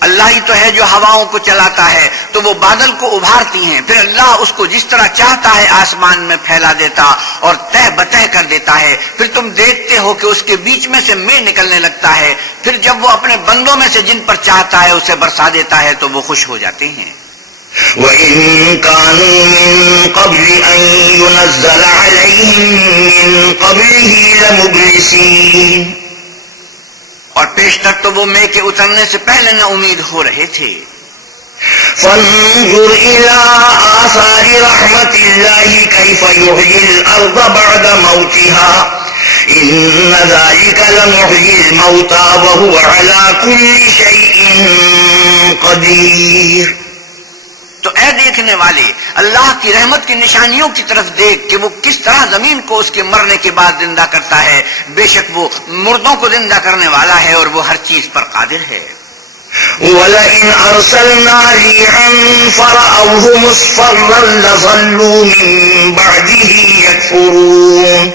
اللہ ہی تو ہے جو ہواؤں کو چلاتا ہے تو وہ بادل کو ابھارتی ہیں، پھر اللہ اس کو جس طرح چاہتا ہے آسمان میں پھیلا دیتا اور تہ بتہ کر دیتا ہے، پھر تم دیکھتے ہو کہ اس کے بیچ میں سے مے نکلنے لگتا ہے، پھر جب وہ اپنے بندوں میں سے جن پر چاہتا ہے اسے برسا دیتا ہے تو وہ خوش ہو جاتے ہیں۔ وَإِن كَانُوا مِن قَبْلِ أَن يُنَزَّلَ عَلَيْهِم مِّن قَبْلِهِ لَمُبْلِسِينَ۔ اور پیشتر تو وہ مے کے اترنے سے پہلے نہ امید ہو رہے تھے۔ فانظر إلى آثار رحمة الله كيف يحيي الأرض بعد موتها إن ذلك لمحيي الموتى وهو على كل شيء قدير. تو اے دیکھنے والے، اللہ کی رحمت کی نشانیوں کی طرف دیکھ کہ وہ کس طرح زمین کو اس کے مرنے کے بعد زندہ کرتا ہے. بے شک وہ مردوں کو زندہ کرنے والا ہے اور وہ ہر چیز پر قادر ہے. وَلَئِنْ أَرْسَلْنَا رِيحًا فَرَأَوْهُ مُصْفَرًّا لَظَلُّوا مِنْ بَعْدِهِ يَكْفُرُونَ.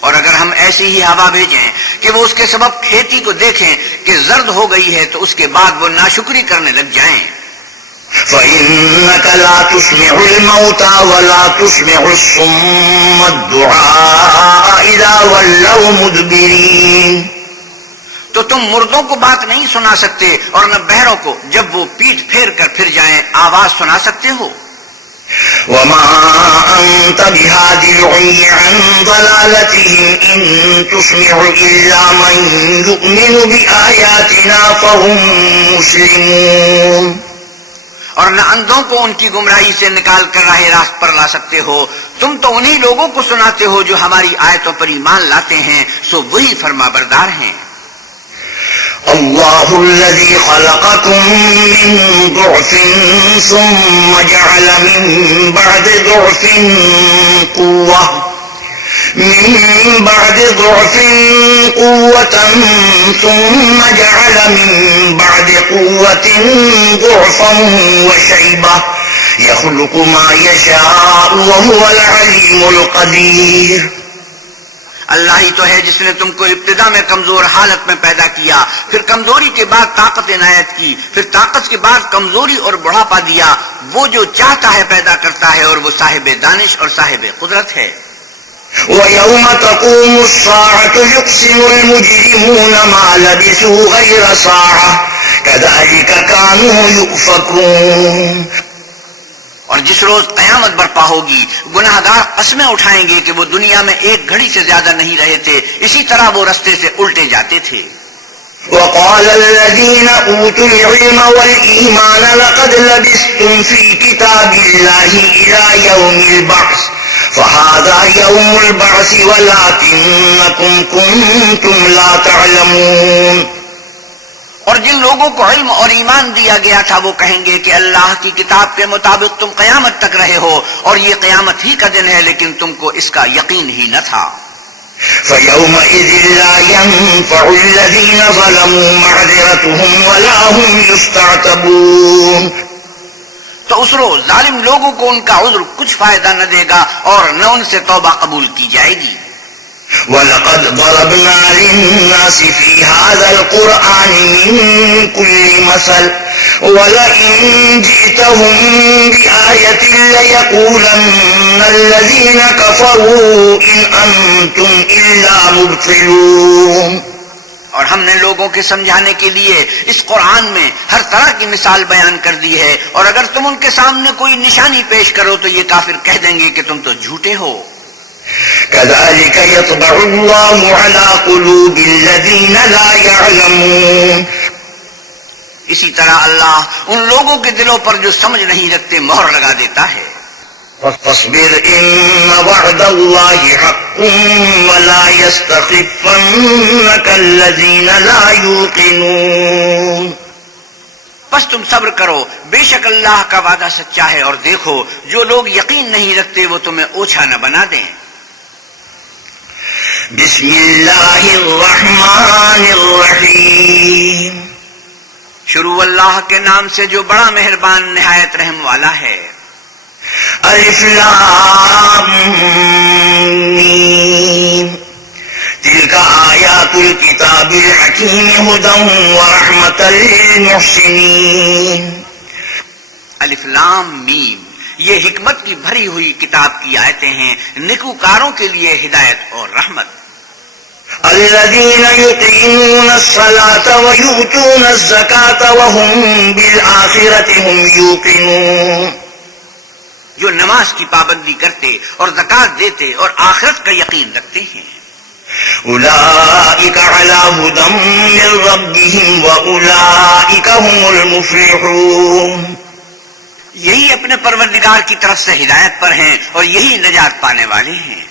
اور اگر ہم ایسی ہی ہوا بھیجیں کہ وہ اس کے سبب کھیتی کو دیکھیں کہ زرد ہو گئی ہے تو اس کے بعد وہ ناشکری کرنے لگ جائیں. فَإِنَّكَ لَا تُسْمِعُ الْمَوْتَى وَلَا تُسْمِعُ الصُّمَّ الدُّعَاءَ إِذَا وَلَّوْا مُدْبِرِينَ. تو تم مردوں کو بات نہیں سنا سکتے اور نہ بہروں کو جب وہ پیٹھ پھیر کر پھر جائیں آواز سنا سکتے ہو. وَمَا أَنْتَ بِهَادِ الْعُمْيِ عَنْ ضَلَالَتِهِمْ إِن تُسْمِعُ إِلَّا مَن يُؤْمِنُ بِآيَاتِنَا فَهُمْ مُسْلِمُونَ. اور نہ اندھوں کو ان کی گمراہی سے نکال کر راہ راست پر لا سکتے ہو. تم تو انہی لوگوں کو سناتے ہو جو ہماری آیتوں پر ایمان لاتے ہیں، سو وہی فرما بردار ہیں. اللہ الذی خلقکم من ضعف ثم جعل من بعد ضعف قوة ثم جعل من بعد قوة ضعفا وشيبة يخلق ما يشاء وهو العليم القدير. اللہ ہی تو ہے جس نے تم کو ابتدا میں کمزور حالت میں پیدا کیا، پھر کمزوری کے بعد طاقت عنایت کی، پھر طاقت کے بعد کمزوری اور بڑھاپا دیا. وہ جو چاہتا ہے پیدا کرتا ہے اور وہ صاحب دانش اور صاحب قدرت ہے. وَيَوْمَ تَقُومُ السَّاعَةُ يُقْسِمُ الْمُجْرِمُونَ مَا لَبِثُوا غَيْرَ سَاعَةٍ كَذَلِكَ كَانُوا يُؤْفَكُونَ. اور جس روز قیامت برپا ہوگی گناہ گار قسمیں اٹھائیں گے کہ وہ دنیا میں ایک گھڑی سے زیادہ نہیں رہے تھے، اسی طرح وہ رستے سے الٹے جاتے تھے. وَقَالَ الَّذِينَ أُوتُوا الْعِلْمَ وَالْإِيمَانَ لَقَدْ لَبِثْتُمْ فِي كِتَابِ اللَّهِ إِلَى يَوْمِ الْبَعْثِ فَهَذَا يَوْمُ الْبَعْثِ وَلَكِنَّكُمْ كُنْتُمْ لَا تَعْلَمُونَ. اور جن لوگوں کو علم اور ایمان دیا گیا تھا وہ کہیں گے کہ اللہ کی کتاب کے مطابق تم قیامت تک رہے ہو اور یہ قیامت ہی کا دن ہے، لیکن تم کو اس کا یقین ہی نہ تھا. فَيَوْمَئِذٍ لَا يَنفَعُ الَّذِينَ ظَلَمُوا مَعْذِرَتُهُمْ وَلَا هُمْ يُسْتَعْتَبُونَ. تو اس روز ظالم لوگوں کو ان کا عذر کچھ فائدہ نہ دے گا اور نہ ان سے توبہ قبول کی جائے گی. وَلَقَدْ ضَرَبْنَا لِلنَّاسِ فِي هَذَا الْقُرْآنِ مِنْ كُلِّ مَثَلٍ وَلَئِنْ جِئْتَهُمْ بِآيَةٍ لَيَقُولَنَّ الَّذِينَ كَفَرُوا إِنْ أَنْتُمْ إِلَّا مُبْطِلُونَ. اور ہم نے لوگوں کے سمجھانے کے لیے اس قرآن میں ہر طرح کی مثال بیان کر دی ہے، اور اگر تم ان کے سامنے کوئی نشانی پیش کرو تو یہ کافر کہہ دیں گے کہ تم تو جھوٹے ہو. كذلك يطبع الله على قلوب الذين لا يعلمون. اسی طرح اللہ ان لوگوں کے دلوں پر جو سمجھ نہیں رکھتے مہر لگا دیتا ہے. فاصبر إن وعد الله حق ولا يستخفنك الذين لا يوقنون. بس تم صبر کرو، بے شک اللہ کا وعدہ سچا ہے، اور دیکھو جو لوگ یقین نہیں رکھتے وہ تمہیں اوچھا نہ بنا دیں. بسم اللہ الرحمن الرحیم. شروع اللہ کے نام سے جو بڑا مہربان نہایت رحم والا ہے. الف لام میم تلک آیات الکتاب الحکیم هدی ورحمۃ للمحسنین. الف لام میم، یہ حکمت کی بھری ہوئی کتاب کی آیتیں ہیں، نیکوکاروں کے لیے ہدایت اور رحمت. الذين يقيمون الصلاة ويؤتون الزكاة وهم بالآخرة هم يوقنون. جو نماز کی پابندی کرتے اور زکات دیتے اور آخرت کا یقین رکھتے ہیں. أولئك على هدى من ربهم وأولئك هم المفلحون. یہی اپنے پروردگار کی طرف سے ہدایت پر ہیں اور یہی نجات پانے والے ہیں.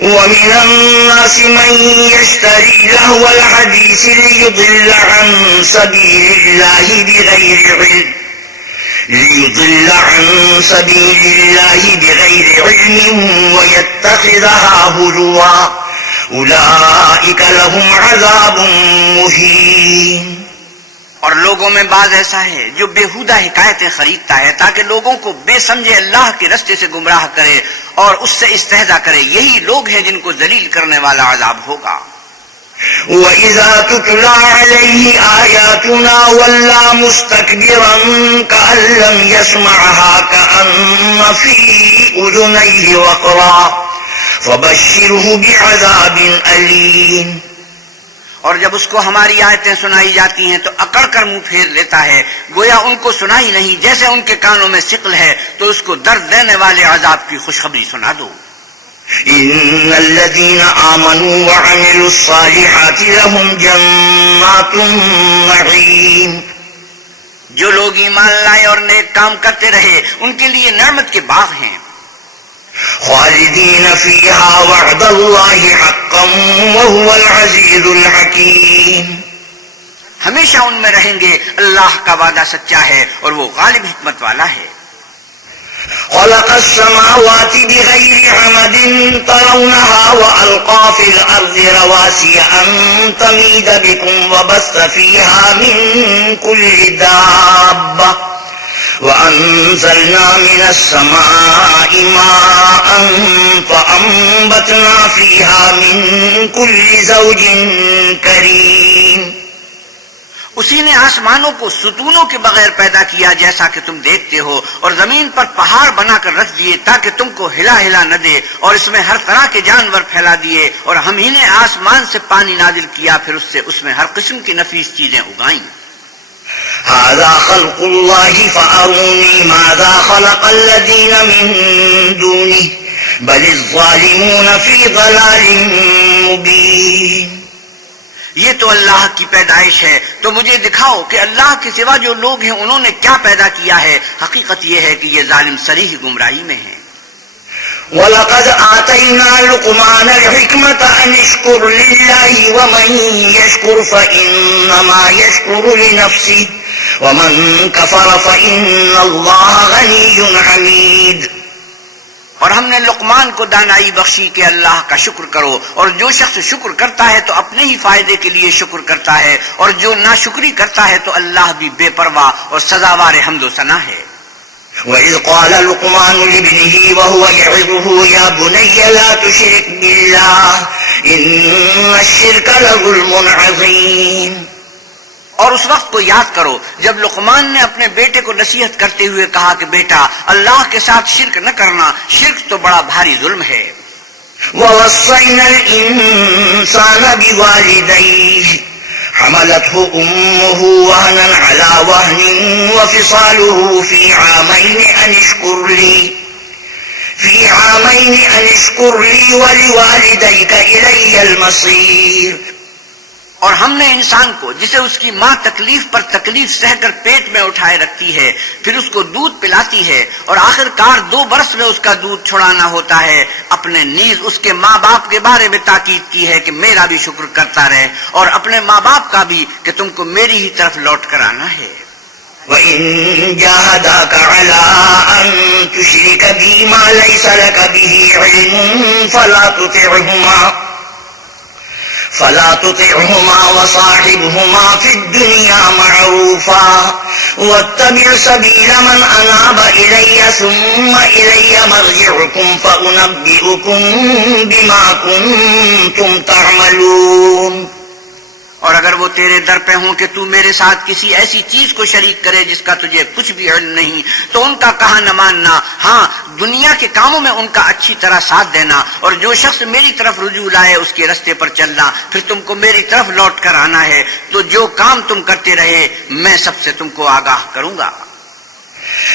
ومن الناس من يشتري لهو الحديث ليضل عن سبيل الله بغير علم ويتخذها هزوا أولئك لهم عذاب مهين. اور لوگوں میں بعض ایسا ہے جو بےہودہ حکایتیں خریدتا ہے تاکہ لوگوں کو بے سمجھے اللہ کے رستے سے گمراہ کرے اور اس سے استہزاء کرے. یہی لوگ ہیں جن کو ذلیل کرنے والا عذاب ہوگا. وَإِذَا تُتْلَى عَلَيْهِ آيَاتُنَا وَلَّى مُسْتَكْبِرًا كَأَن لَّمْ يَسْمَعْهَا كَأَنَّ فِي أُذُنَيْهِ وَقْرًا فَبَشِّرْهُ بِعَذَابٍ أَلِيمٍ. اور جب اس کو ہماری آیتیں سنائی جاتی ہیں تو اکڑ کر منہ پھیر لیتا ہے گویا ان کو سنائی نہیں. جیسے ان کے کانوں میں ثقل ہے تو اس کو درد دینے والے عذاب کی خوشخبری سنا دو. ان الذين آمنوا وعملوا الصالحات لهم جنات النعيم. جو لوگ ایمان لائے اور نیک کام کرتے رہے ان کے لیے نعمت کے باغ ہیں. خالدين فيها وعد الله حقا وهو العزيز الحكيم. ہمیشہ ان میں رہیں گے. اللہ کا وعدہ سچا ہے اور وہ غالب حکمت والا ہے. خلق السماوات بغير عمد ترونها وألقى في الأرض رواسي أن تميد بكم وبث فيها من كل دابة وأنزلنا من السماء ماء فأنبتنا فيها من كل زوج كريم. اسی نے آسمانوں کو ستونوں کے بغیر پیدا کیا جیسا کہ تم دیکھتے ہو اور زمین پر پہاڑ بنا کر رکھ دیے تاکہ تم کو ہلا ہلا نہ دے اور اس میں ہر طرح کے جانور پھیلا دیے اور ہم ہی نے آسمان سے پانی نازل کیا پھر اس میں ہر قسم کی نفیس چیزیں اگائیں. هذا خلق الله فأروني ماذا خلق الذين من دونه بل الظالمون في ضلال مبين. یہ تو اللہ کی پیدائش ہے تو مجھے دکھاؤ کہ اللہ کے سوا جو لوگ ہیں انہوں نے کیا پیدا کیا ہے. حقیقت یہ ہے کہ یہ ظالم صریح گمراہی میں ہیں. وَلَقَدْ آتَيْنَا لُقْمَانَ الْحِكْمَةَ أَنِ اشْكُرْ لِلَّهِ وَمَنْ يَشْكُرْ فَإِنَّمَا يَشْكُرُ لِنَفْسِهِ وَمَنْ كَفَرَ فَإِنَّ اللَّهَ غَنِيٌّ حَمِيدٌ. اور ہم نے لقمان کو دانائی بخشی کہ اللہ کا شکر کرو اور جو شخص شکر کرتا ہے تو اپنے ہی فائدے کے لیے شکر کرتا ہے اور جو ناشکری کرتا ہے تو اللہ بھی بے پرواہ اور سزاوار حمد و ثنا ہے. وَإِذْ قَالَ لُقْمَانُ لِابْنِهِ وَهُوَ يَعِظُهُ يَا بُنَيَّ لَا تُشْرِكْ بِاللَّهِ إِنَّ الشِّرْكَ لَظُلْمٌ عَظِيمٌ. اور اس وقت کو یاد کرو جب لقمان نے اپنے بیٹے کو نصیحت کرتے ہوئے کہا کہ بیٹا اللہ کے ساتھ شرک نہ کرنا. شرک تو بڑا بھاری ظلم ہے. وَوَصَّيْنَا الْإِنسَانَ بِوَالِدَيْهِ حملته أمه وهنا على وهن وفصاله في عامين أن اشكر لي ولوالديك إلي المصير. اور ہم نے انسان کو جسے اس کی ماں تکلیف پر تکلیف سہ کر پیٹ میں اٹھائے رکھتی ہے پھر اس کو دودھ پلاتی ہے اور آخر کار 2 برس میں اس کا دودھ چھڑانا ہوتا ہے. اپنے نیز اس کے ماں باپ کے بارے میں تاکید کی ہے کہ میرا بھی شکر کرتا رہے اور اپنے ماں باپ کا بھی کہ تم کو میری ہی طرف لوٹ کر آنا ہے. وَإِن جَاهَدَاكَ عَلَىٰ أَن تُشْرِكَ بِي مَا لَيْسَ لَكَ بِهِ عِلْمٌ فلا تطعهما وصاحبهما في الدنيا معروفا واتبع سبيل من أناب إلي ثم إلي مرجعكم فأنبئكم بما كنتم تعملون. اور اگر وہ تیرے در پہ ہوں کہ تو میرے ساتھ کسی ایسی چیز کو شریک کرے جس کا تجھے کچھ بھی علم نہیں تو ان کا کہا نہ ماننا. ہاں دنیا کے کاموں میں ان کا اچھی طرح ساتھ دینا اور جو شخص میری طرف رجوع لائے اس کے رستے پر چلنا پھر تم کو میری طرف لوٹ کر آنا ہے. تو جو کام تم کرتے رہے میں سب سے تم کو آگاہ کروں گا.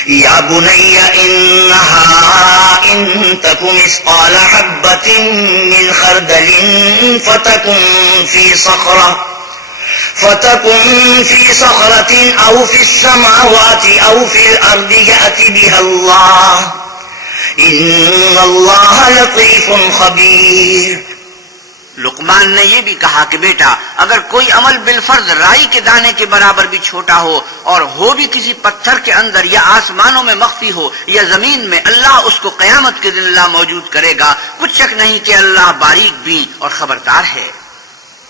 یا بنی انہا ان تکم مثقال حبۃ من خردل فتكن في صخرة أو في السماوات أو في الأرض يأت بها الله ان اللہ لطیف خبیر۔ لقمان نے یہ بھی کہا کہ بیٹا اگر کوئی عمل بالفرض رائی کے دانے کے برابر بھی چھوٹا ہو اور ہو بھی کسی پتھر کے اندر یا آسمانوں میں مخفی ہو یا زمین میں، اللہ اس کو قیامت کے دن اللہ موجود کرے گا، کچھ شک نہیں کہ اللہ باریک بھی اور خبردار ہے۔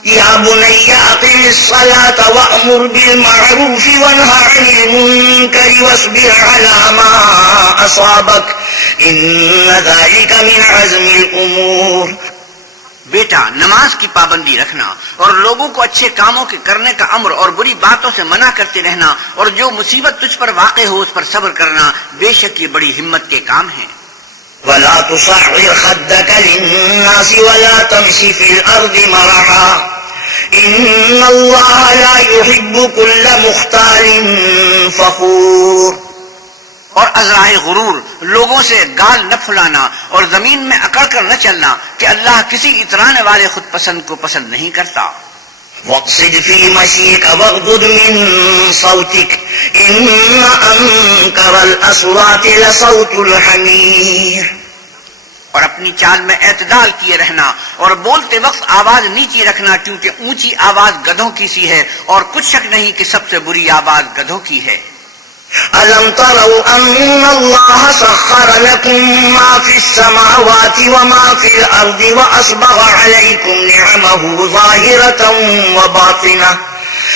یا بنی اقم الصلاة وأمر بالمعروف وانہ عن المنکر واصبر على ما اصابک ان ذلك من عزم الامور۔ بیٹا نماز کی پابندی رکھنا اور لوگوں کو اچھے کاموں کے کرنے کا امر اور بری باتوں سے منع کرتے رہنا، اور جو مصیبت تجھ پر واقع ہو اس پر صبر کرنا، بے شک یہ بڑی ہمت کے کام ہیں۔ ولا تصعر خدك للناس ولا تمش في الأرض مرحا إن الله لا يحب كل مختال فخور۔ اور ازراہ غرور، لوگوں سے گال نہ پھلانا اور زمین میں اکڑ کر نہ چلنا کہ اللہ کسی اترانے والے خود پسند کو پسند نہیں کرتا۔ واقصد في مشيك واغضض من صوتك إن أنكر الأصوات لصوت الحمير۔ اور اپنی چال میں اعتدال کیے رہنا اور بولتے وقت آواز نیچی رکھنا، کیونکہ اونچی آواز گدھوں کی سی ہے اور کچھ شک نہیں کہ سب سے بری آواز گدھوں کی ہے۔ ألم تروا أن الله سخر لكم ما في السماوات وما في الأرض وأسبغ عليكم نعمه ظاهرة وباطنة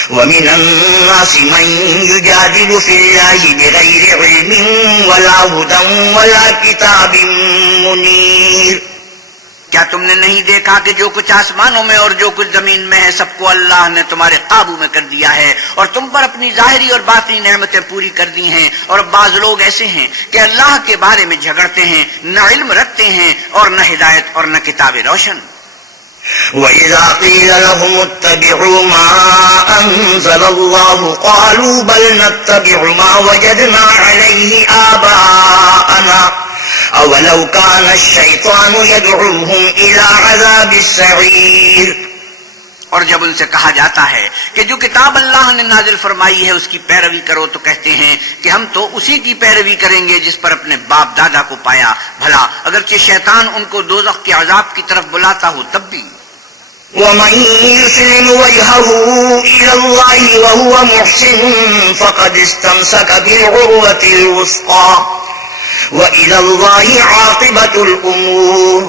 ومن الناس من يجادل في الله بغير علم ولا هدى ولا كتاب منير۔ کیا تم نے نہیں دیکھا کہ جو کچھ آسمانوں میں اور جو کچھ زمین میں ہے سب کو اللہ نے تمہارے قابو میں کر دیا ہے، اور تم پر اپنی ظاہری اور باطنی نعمتیں پوری کر دی ہیں، اور بعض لوگ ایسے ہیں کہ اللہ کے بارے میں جھگڑتے ہیں، نہ علم رکھتے ہیں اور نہ ہدایت اور نہ کتاب روشن۔ وَإِذَا قِيلَ لَهُمُ اتَّبِعُوا مَا أَنزَلَ اللَّهُ قَالُوا بَلْ نَتَّبِعُ مَا وَجَدْنَا عَلَيْهِ آبَاءَنَا أَوَلَوْ كَانَ الشَّيْطَانُ يَدْعُوهُمْ إِلَى عَذَابِ السَّعِيرِ۔ اور جب ان سے کہا جاتا ہے کہ جو کتاب اللہ نے نازل فرمائی ہے اس کی پیروی کرو، تو کہتے ہیں کہ ہم تو اسی کی پیروی کریں گے جس پر اپنے باپ دادا کو پایا، بھلا اگرچہ شیطان ان کو دوزخ کے عذاب کی طرف بلاتا ہو تب بھی۔ وَمَن يُسْلِمْ وَجْهَهُ إِلَى اللَّهِ وَهُوَ مُحْسِنٌ فَقَدِ اسْتَمْسَكَ بِالْعُرْوَةِ الْوُثْقَىٰ وَإِلَى اللَّهِ عَاقِبَةُ الْأُمُورِ۔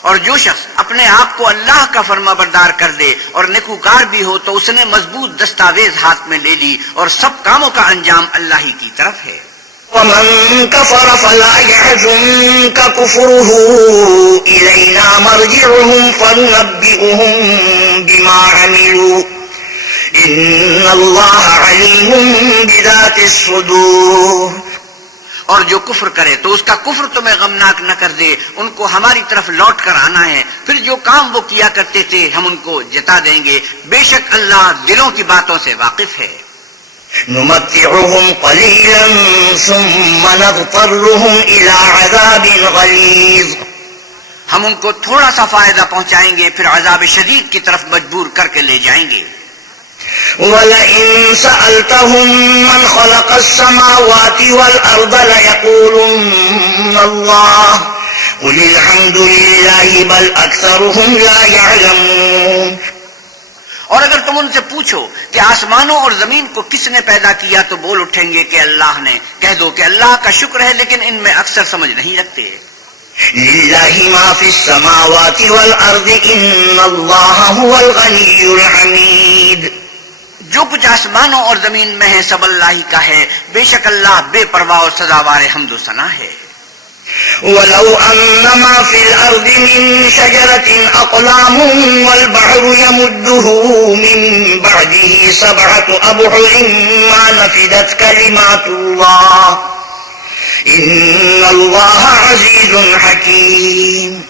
اور جو شخص اپنے آپ کو اللہ کا فرما بردار کر دے اور نیکوکار بھی ہو تو اس نے مضبوط دستاویز ہاتھ میں لے لی، اور سب کاموں کا انجام اللہ ہی کی طرف ہے۔ وَمَن كَفَرَ فَلَا يَحْزُنكَ كُفْرُهُ إِلَيْنَا مَرْجِعُهُمْ فَنُنَبِّئُهُم بِمَا عَمِلُوا إِنَّ اللَّهَ عَلِيمٌ بِذَاتِ الصُّدُورِ۔ اور جو کفر کرے تو اس کا کفر تمہیں غمناک نہ کر دے، ان کو ہماری طرف لوٹ کر آنا ہے، پھر جو کام وہ کیا کرتے تھے ہم ان کو جتا دیں گے، بے شک اللہ دلوں کی باتوں سے واقف ہے۔ نُمَتِّعُهُمْ قَلِيلًا ثُمَّ نَضْطَرُّهُمْ إِلَى عَذَابٍ غَلِيظٍ۔ ہم ان کو تھوڑا سا فائدہ پہنچائیں گے، پھر عذاب شدید کی طرف مجبور کر کے لے جائیں گے۔ وَلَئِن سَأَلْتَهُم مَّنْ خَلَقَ السَّمَاوَاتِ وَالْأَرْضَ لَيَقُولُنَّ اللَّهُ قُلِ الْحَمْدُ لِلَّهِ بَلْ أَكْثَرُهُمْ لَا يَعْلَمُونَ۔ اور اگر تم ان سے پوچھو کہ آسمانوں اور زمین کو کس نے پیدا کیا تو بول اٹھیں گے کہ اللہ نے۔ کہہ دو کہ اللہ کا شکر ہے، لیکن ان میں اکثر سمجھ نہیں رکھتے۔ لِلَّهِ مَا فِي السَّمَاوَاتِ وَالْأَرْضِ إِنَّ اللَّهَ هُوَ الْغَنِيُّ الْحَمِيدُ۔ جو کچھ آسمانوں اور زمین میں ہے سب اللہ ہی کا ہے، بے شک اللہ بے پرواہ اور سزاوار حمد و ثنا ہے۔ وَلَوْ أَنَّ مَا فِي الْأَرْضِ مِن شَجَرَةٍ أَقْلَامٌ وَالْبَحْرُ يَمُدُّهُ مِن بَعْدِهِ سَبْعَةُ أَبْحُرٍ مَّا نَفِدَتْ كَلِمَاتُ اللَّهِ إِنَّ اللَّهَ عَزِيزٌ حَكِيمٌ۔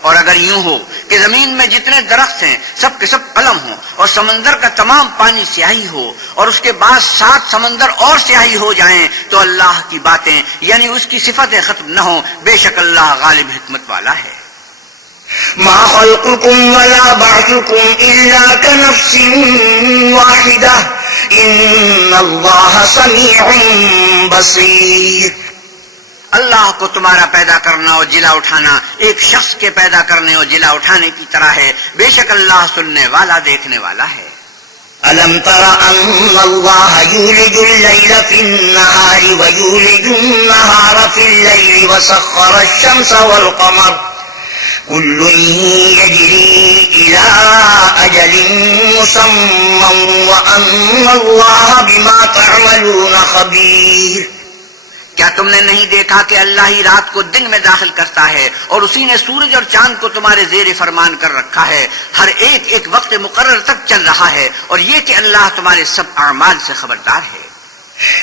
اور اگر یوں ہو کہ زمین میں جتنے درخت ہیں سب کے سب قلم ہوں، اور سمندر کا تمام پانی سیاہی ہو، اور اس کے بعد 7 سمندر اور سیاہی ہو جائیں، تو اللہ کی باتیں یعنی اس کی صفتیں ختم نہ ہوں، بے شک اللہ غالب حکمت والا ہے۔ ما خلقكم ولا بعثكم إلا كنفس واحدة إن الله سميع بصير۔ اللہ کو تمہارا پیدا کرنا اور جلا اٹھانا ایک شخص کے پیدا کرنے اور جلا اٹھانے کی طرح ہے، بے شک اللہ سننے والا دیکھنے والا ہے۔ ألم تر أن الله يولج الليل في النهار ويولج النهار في الليل وسخر الشمس والقمر كل يجري إلى أجل مسمى وأن الله بما تعملون خبير۔ کیا تم نے نہیں دیکھا کہ اللہ ہی رات کو دن میں داخل کرتا ہے اور اسی نے سورج اور چاند کو تمہارے زیر فرمان کر رکھا ہے، ہر ایک ایک وقت مقرر تک چل رہا ہے، اور یہ کہ اللہ تمہارے سب اعمال سے خبردار ہے۔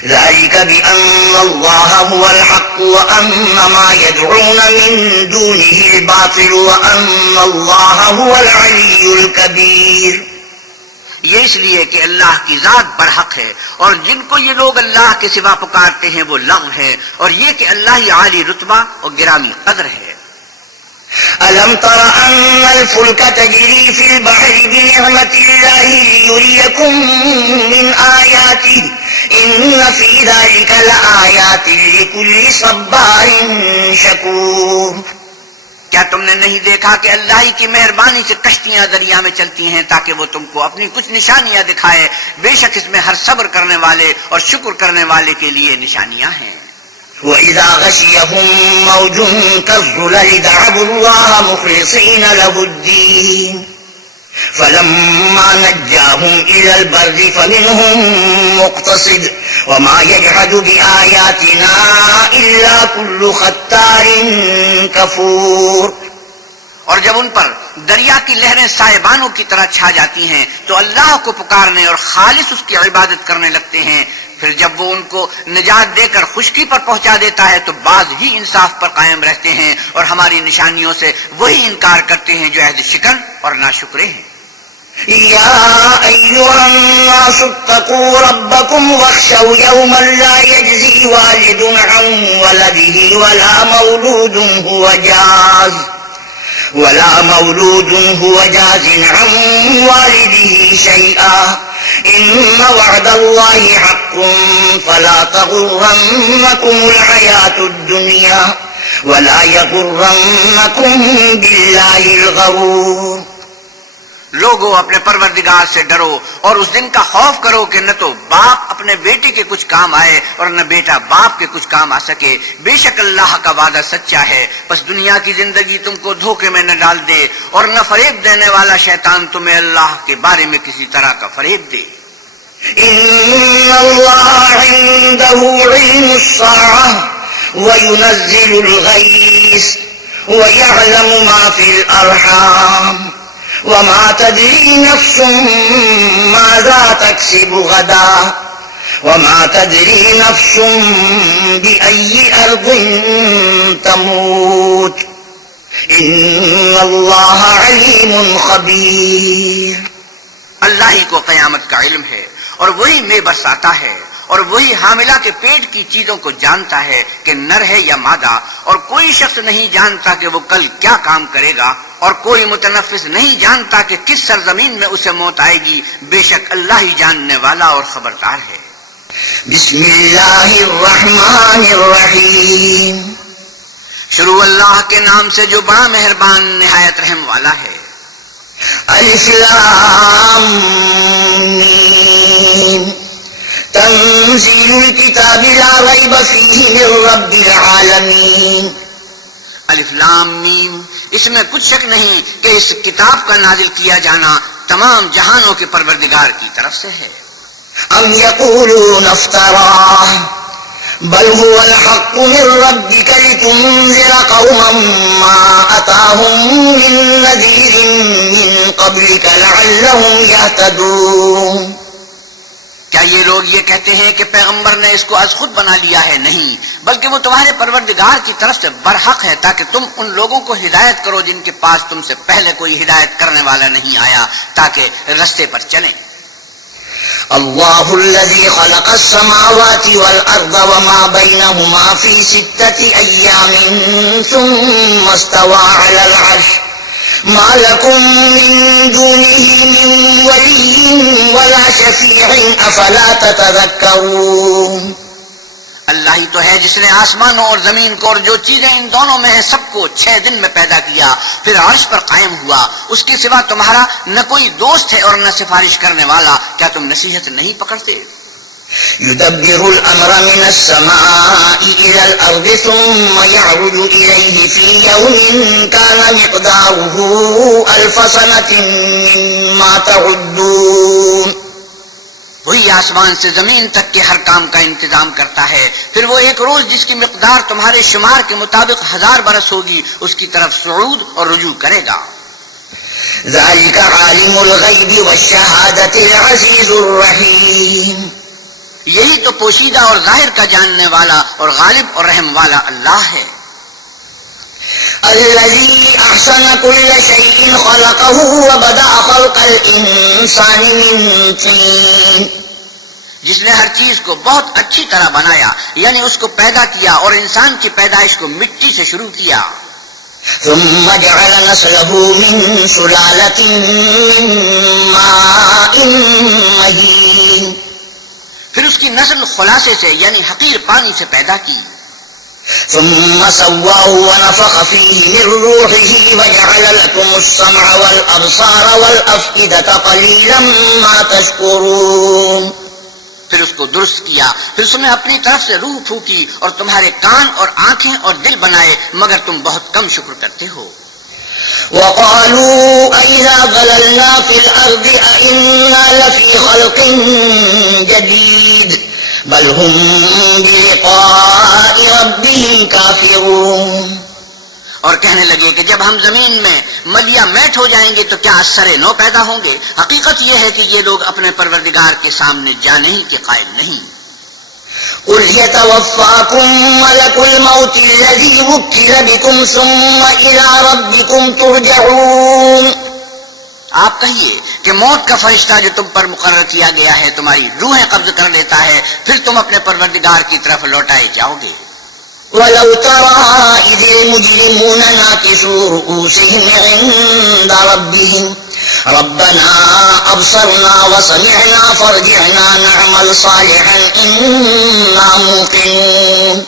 ذلك بأن الله هو الحق وأن ما يدعون من دونه الباطل وأن الله هو العلي الكبير۔ یہ اس لیے کہ اللہ کی ذات برحق ہے، اور جن کو یہ لوگ اللہ کے سوا پکارتے ہیں وہ لغو ہے، اور یہ کہ اللہ ہی عالی رتبہ اور گرامی قدر ہے۔ ألم تر أن الفلك تجري في البحر بنعمة الله ليريكم من آياته إن في ذلك لآيات لكل صبار شكور۔ کیا تم نے نہیں دیکھا کہ اللہ ہی کی مہربانی سے کشتیاں دریا میں چلتی ہیں تاکہ وہ تم کو اپنی کچھ نشانیاں دکھائے، بے شک اس میں ہر صبر کرنے والے اور شکر کرنے والے کے لیے نشانیاں ہیں۔ وَإِذَا غَشِيَهُم مَّوْجٌ كَالظُّلَلِ دَعَوُا اللَّهَ مُخْلِصِينَ لَهُ الدِّينَ فَلَمَّا نَجَّاهُمْ إِلَى الْبَرِّ فَمِنْهُم مُّقْتَصِدٌ وَمَا يَجْحَدُ بِآيَاتِنَا إِلَّا كُلُّ خَتَّارٍ كَفُورٍ۔ اور جب ان پر دریا کی لہریں سائبانوں کی طرح چھا جاتی ہیں تو اللہ کو پکارنے اور خالص اس کی عبادت کرنے لگتے ہیں، پھر جب وہ ان کو نجات دے کر خشکی پر پہنچا دیتا ہے تو بعض ہی انصاف پر قائم رہتے ہیں اور ہماری نشانیوں سے وہی انکار کرتے ہیں جو عہد شکن اور ناشکرے ہیں۔ يا أيها الناس اتقوا ربكم واخشوا يوما لا يجزي والد عن ولده ولا مولود هو جاز عن والده شيئا إن وعد الله حق فلا تغرنكم الحياة الدنيا ولا يغرنكم بالله الغرور۔ لوگو اپنے پروردگار سے ڈرو اور اس دن کا خوف کرو کہ نہ تو باپ اپنے بیٹے کے کچھ کام آئے اور نہ بیٹا باپ کے کچھ کام آ سکے، بے شک اللہ کا وعدہ سچا ہے، بس دنیا کی زندگی تم کو دھوکے میں نہ ڈال دے اور نہ فریب دینے والا شیطان تمہیں اللہ کے بارے میں کسی طرح کا فریب دے۔ إن الله عنده علم الساعة وينزل الغيث ويعلم ما في الأرحام وما تدري نفس ماذا تكسب غدا وما تدري نفس بأي أرض تموت إن الله عليم خبير۔ اللہ ہی کو قیامت کا علم ہے اور وہی میں برساتا ہے اور وہی حاملہ کے پیٹ کی چیزوں کو جانتا ہے کہ نر ہے یا مادہ، اور کوئی شخص نہیں جانتا کہ وہ کل کیا کام کرے گا، اور کوئی متنفس نہیں جانتا کہ کس سرزمین میں اسے موت آئے گی، بے شک اللہ ہی جاننے والا اور خبردار ہے۔ بسم اللہ الرحمن الرحیم۔ شروع اللہ کے نام سے جو بڑا مہربان نہایت رحم والا ہے۔ الف لام میم تنزیل الکتاب لا ریب فیہ من رب العالمین۔ الف لام میم، اس میں کچھ شک نہیں کہ اس کتاب کا نازل کیا جانا تمام جہانوں کے پروردگار کی طرف سے ہے۔ ام یقولون افتراہ بل هو الحق من ربك لتنذر قوما ما أتاهم من نذير من قبلك لعلهم يهتدون۔ کیا یہ لوگ یہ کہتے ہیں کہ پیغمبر نے اس کو از خود بنا لیا ہے؟ نہیں، بلکہ وہ تمہارے پروردگار کی طرف سے برحق ہے تاکہ تم ان لوگوں کو ہدایت کرو جن کے پاس تم سے پہلے کوئی ہدایت کرنے والا نہیں آیا، تاکہ رستے پر چلیں۔ اللہ الذي خلق السماوات والأرض وما بينهما في 6 أيام ثم استوى على العرش ما لكم من دونه من ولي ولا شفيع أفلا تتذكرون۔ اللہ ہی تو ہے جس نے آسمانوں اور زمین کو اور جو چیزیں ان دونوں میں ہیں سب کو 6 دن میں پیدا کیا، پھر عرش پر قائم ہوا، اس کے سوا تمہارا نہ کوئی دوست ہے اور نہ سفارش کرنے والا، کیا تم نصیحت نہیں پکڑتے؟ يدبر الأمر من السماء إلى الأرض ثم يعرج إليه في يوم كان مقداره 1000 سنة مما تعدون. وہی آسمان سے زمین تک کے ہر کام کا انتظام کرتا ہے، پھر وہ ایک روز جس کی مقدار تمہارے شمار کے مطابق 1000 برس ہوگی اس کی طرف صعود اور رجوع کرے گا. ذلك عالم الغيب والشهادة العزيز الرحيم. یہی تو پوشیدہ اور ظاہر کا جاننے والا اور غالب اور رحم والا اللہ ہے. الذي أحسن كل شيء خلقه وبدأ خلق الإنسان من طين. جس نے ہر چیز کو بہت اچھی طرح بنایا، یعنی اس کو پیدا کیا اور انسان کی پیدائش کو مٹی سے شروع کیا. ثم جعل نسله من سلالة من ماء مهين. پھر اس کی نسل خلاصے سے یعنی حقیر پانی سے پیدا کی. ثم سواه ونفخ فيه من روحه وجعل لكم السمع والأبصار والأفئدة قليلا ما تشكرون. پھر اس کو درست کیا، پھر اس نے اپنی طرف سے روح پھونکی اور تمہارے کان اور آنکھیں اور دل بنائے، مگر تم بہت کم شکر کرتے ہو. وقالوا أئذا ضللنا في الأرض أئنا لفي خلق جديد بل هم بلقاء ربهم كافرون. اور کہنے لگے کہ جب ہم زمین میں ملیا میٹ ہو جائیں گے تو کیا اثر نو پیدا ہوں گے؟ حقیقت یہ ہے کہ یہ لوگ اپنے پروردگار کے سامنے جانے ہی کے قائل نہیں. قل يتوفاكم ملك الموت الذي وكل بكم ثم إلى ربكم ترجعون. آپ کہیے کہ موت کا فرشتہ جو تم پر مقرر کیا گیا ہے تمہاری روحیں قبض کر لیتا ہے، پھر تم اپنے پروردگار کی طرف لوٹائے جاؤ گے. ولو ترى إذ المجرمون ناكسوا رؤوسهم عند ربهم ربنا أبصرنا وسمعنا فارجعنا نعمل صالحا إنا موقنون.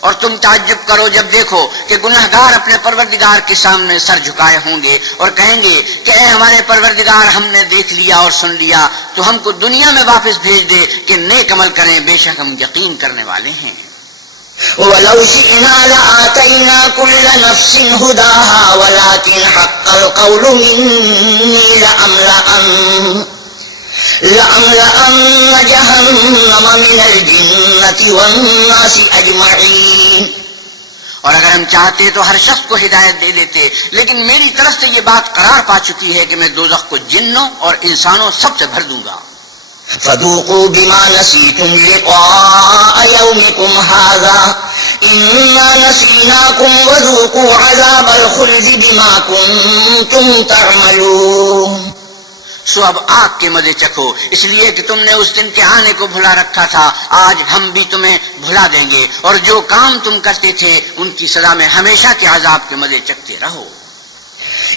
اور تم تعجب کرو جب دیکھو کہ گنہگار اپنے پروردگار کے سامنے سر جھکائے ہوں گے اور کہیں گے کہ اے ہمارے پروردگار، ہم نے دیکھ لیا اور سن لیا، تو ہم کو دنیا میں واپس بھیج دے کہ نیک عمل کریں، بے شک ہم یقین کرنے والے ہیں. ولو شئنا لآتينا كل نفس هداها ولكن حق القول مني لأملأن جهنم من الجنة والناس أجمعين. اور اگر ہم چاہتے تو ہر شخص کو ہدایت دے لیتے، لیکن میری طرف سے یہ بات قرار پا چکی ہے کہ میں دوزخ کو جنوں اور انسانوں سب سے بھر دوں گا. فذوقوا بما نسيتم لقاء يومكم هذا إنا نسيناكم وذوقوا عذاب الخلد بما كنتم تعملون. سو اب آگ کے مزے چکھو، اس لیے کہ تم نے اس دن کے آنے کو بھلا رکھا تھا، آج ہم بھی تمہیں بھلا دیں گے، اور جو کام تم کرتے تھے ان کی سزا میں ہمیشہ کے عذاب کے مزے چکھتے رہو.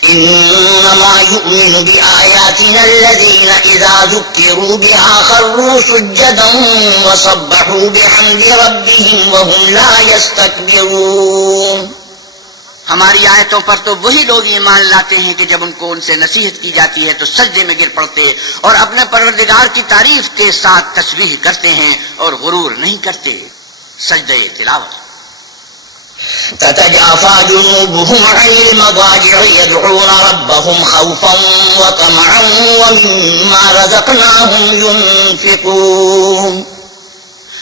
إنما يؤمن بآياتنا الذين إذا ذكروا بها خروا سجدا وسبحوا بحمد ربهم وهم لا يستكبرون. ہماری آیتوں پر تو وہی لوگ ایمان لاتے ہیں کہ جب ان کو ان سے نصیحت کی جاتی ہے تو سجدے میں گر پڑتے اور اپنے پروردگار کی تعریف کے ساتھ تسبیح کرتے ہیں اور غرور نہیں کرتے. سجدہ تلاوت. تتجافى جنوبهم عن المضاجع يدعون ربهم خوفا وطمعا ومما رزقناهم ينفقون.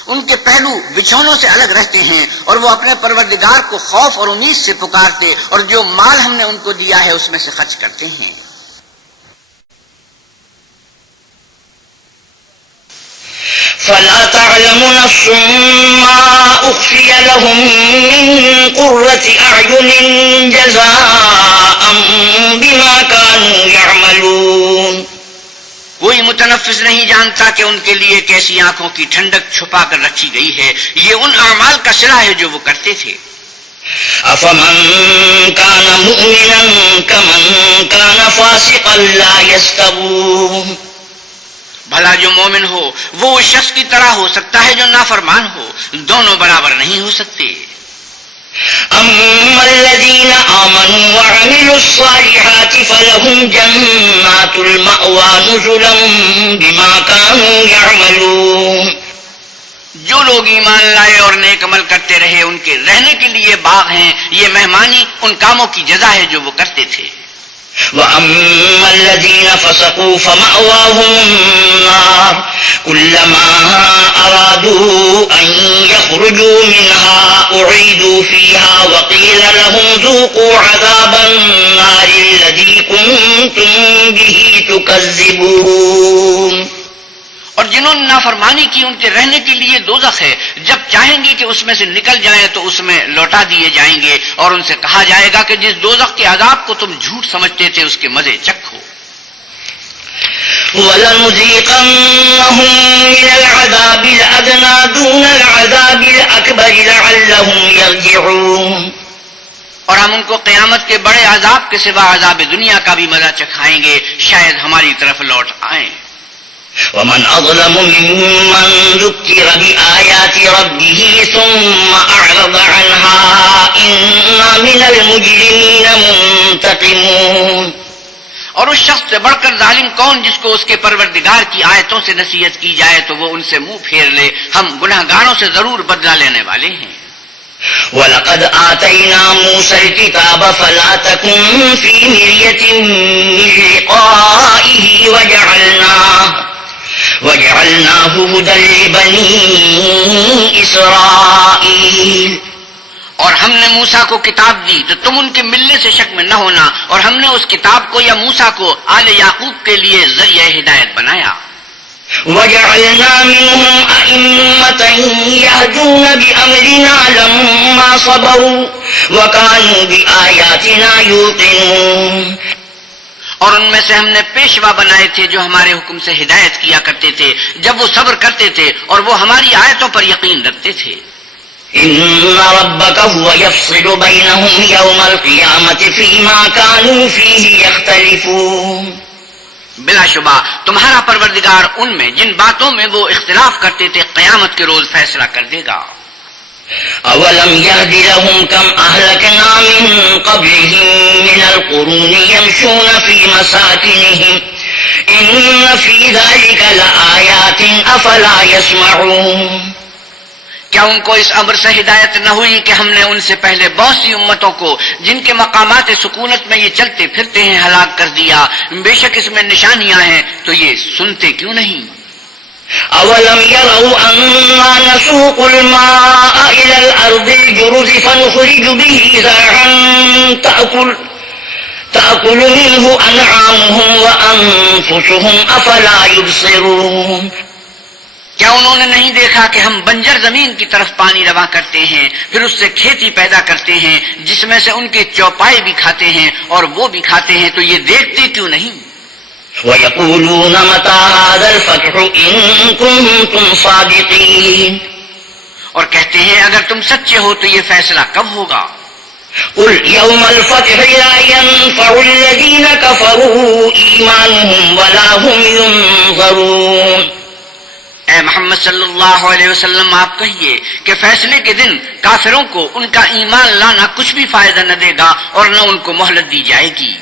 ان کے پہلو بچھونوں سے الگ رہتے ہیں اور وہ اپنے پروردگار کو خوف اور امید سے پکارتے اور جو مال ہم نے ان کو دیا ہے اس میں سے خرچ کرتے ہیں. فلا تعلم نفس ما أخفي لهم من قرة أعين جزاء بما كانوا يعملون. کوئی متنفس نہیں جانتا کہ ان کے لیے کیسی آنکھوں کی ٹھنڈک چھپا کر رکھی گئی ہے، یہ ان اعمال کا صلہ ہے جو وہ کرتے تھے. أفمن كان مؤمنا كمن كان فاسقا لا يستوون. بھلا جو مومن ہو وہ اس شخص کی طرح ہو سکتا ہے جو نافرمان ہو، دونوں برابر نہیں ہو سکتے۔ أما الذين آمنوا وعملوا الصالحات فلهم جنات المأوى نزلا بما كانوا يعملون۔ جو لوگ ایمان لائے اور نیک عمل کرتے رہے ان کے رہنے کے لیے باغ ہیں، یہ مہمانی ان کاموں کی جزا ہے جو وہ کرتے تھے۔ وَأَمَّا الَّذِينَ فَسَقُوا فَمَأْوَاهُمُ النَّارُ كُلَّمَا أَرَادُوا أَن يَخْرُجُوا مِنْهَا أُعِيدُوا فِيهَا وَقِيلَ لَهُمْ ذُوقُوا عَذَابَ النَّارِ الَّذِي كُنتُمْ بِهِ تُكَذِّبُونَ۔ اور جنہوں نے نافرمانی کی ان کے رہنے کے لیے دوزخ ہے، جب چاہیں گے کہ اس میں سے نکل جائیں تو اس میں لوٹا دیے جائیں گے اور ان سے کہا جائے گا کہ جس دوزخ کے عذاب کو تم جھوٹ سمجھتے تھے اس کے مزے چکھو۔ وَلَنُذِيقَنَّهُم مِّنَ الْعَذَابِ الْأَدْنَىٰ دُونَ الْعَذَابِ الْأَكْبَرِ لَعَلَّهُمْ يَرْجِعُونَ۔ اور ہم ان کو قیامت کے بڑے عذاب کے سوا عذاب دنیا کا بھی مزہ چکھائیں گے، شاید ہماری طرف لوٹ آئیں۔ وَمَنْ أَظْلَمُ مِمَّنْ ذُكِّرَ بِآيَاتِ رَبِّهِ ثُمَّ أَعْرَضَ عَنْهَا إِنَّا مِنَ الْمُجْرِمِينَ مُنْتَقِمُونَ۔ اور اس شخص سے بڑھ کر ظالم کون جس کو اس کے پروردگار کی آیتوں سے نصیحت کی جائے تو وہ ان سے منہ پھیر لے، ہم گناہگاروں سے ضرور بدلہ لینے والے ہیں۔ وَلَقَدْ آتَيْنَا مُوسَى الْكِتَابَ فَلَا تَكُنْ فِي مِرْيَةٍ مِّن لِّقَائِهِ وَجَعَلْنَاهُ هُدًى لِّبَنِي إِسْرَائِيلَ۔ اور ہم نے موسیٰ کو کتاب دی تو تم ان کے ملنے سے شک میں نہ ہونا، اور ہم نے اس کتاب کو یا موسیٰ کو آل یعقوب کے لیے ذریعہ ہدایت بنایا۔ وَجَعَلْنَا مِنْهُمْ أَئِمَّةً يَهْدُونَ بِأَمْرِنَا لَمَّا صَبَرُوا وَكَانُوا بِآيَاتِنَا يُوقِنُونَ۔ اور ان میں سے ہم نے پیشوا بنائے تھے جو ہمارے حکم سے ہدایت کیا کرتے تھے جب وہ صبر کرتے تھے اور وہ ہماری آیتوں پر یقین رکھتے تھے۔ إِنَّ رَبَّكَ هُوَ يَفْصِلُ بَيْنَهُمْ يَوْمَ الْقِيَامَةِ فِيمَا كَانُوا فِيهِ يَخْتَلِفُونَ۔ بلا شبہ تمہارا پروردگار ان میں جن باتوں میں وہ اختلاف کرتے تھے قیامت کے روز فیصلہ کر دے گا۔ أَوَلَمْ يَهْدِ لَهُمْ كَمْ أَهْلَكْنَا مِن قَبْلِهِم مِّنَ الْقُرُونِ يَمْشُونَ فِي مَسَاكِنِهِمْ إِنَّ فِي ذَلِكَ لَآيَاتٍ أَفَلَا يَسْمَعُونَ۔ کیا ان کو اس امر سے ہدایت نہ ہوئی کہ ہم نے ان سے پہلے بہت سی امتوں کو جن کے مقامات سکونت میں یہ چلتے پھرتے ہیں ہلاک کر دیا؟ بے شک اس میں نشانیاں ہیں، تو یہ سنتے کیوں نہیں؟ أَوَلَمْ يَرَوْا أَنَّا نَسُوقُ الْمَاءَ إِلَى الْأَرْضِ الْجُرُزِ فَنُخْرِجُ بِهِ زَرْعًا تَأْكُلُ مِنْهُ أَنْعَامُهُمْ وَأَنفُسُهُمْ أَفَلَا يُبْصِرُونَ۔ کیا انہوں نے نہیں دیکھا کہ ہم بنجر زمین کی طرف پانی رواں کرتے ہیں، پھر اس سے کھیتی پیدا کرتے ہیں جس میں سے ان کے چوپائے بھی کھاتے ہیں اور وہ بھی کھاتے ہیں، تو یہ دیکھتے کیوں نہیں؟ وَيَقُولُونَ مَتَىٰ هَٰذَا الْفَتْحُ إِن كُنتُمْ صَادِقِينَ۔ اور کہتے ہیں اگر تم سچے ہو تو یہ فیصلہ کب ہوگا؟ قُلْ يَوْمَ الْفَتْحِ لَا يَنفَعُ الَّذِينَ كَفَرُوا إِيمَانُهُمْ وَلَا هُمْ يُنظَرُونَ۔ اے محمد صلی اللہ علیہ وسلم آپ کہیے کہ فیصلے کے دن کافروں کو ان کا ایمان لانا کچھ بھی فائدہ نہ دے گا اور نہ ان کو مہلت دی جائے گی۔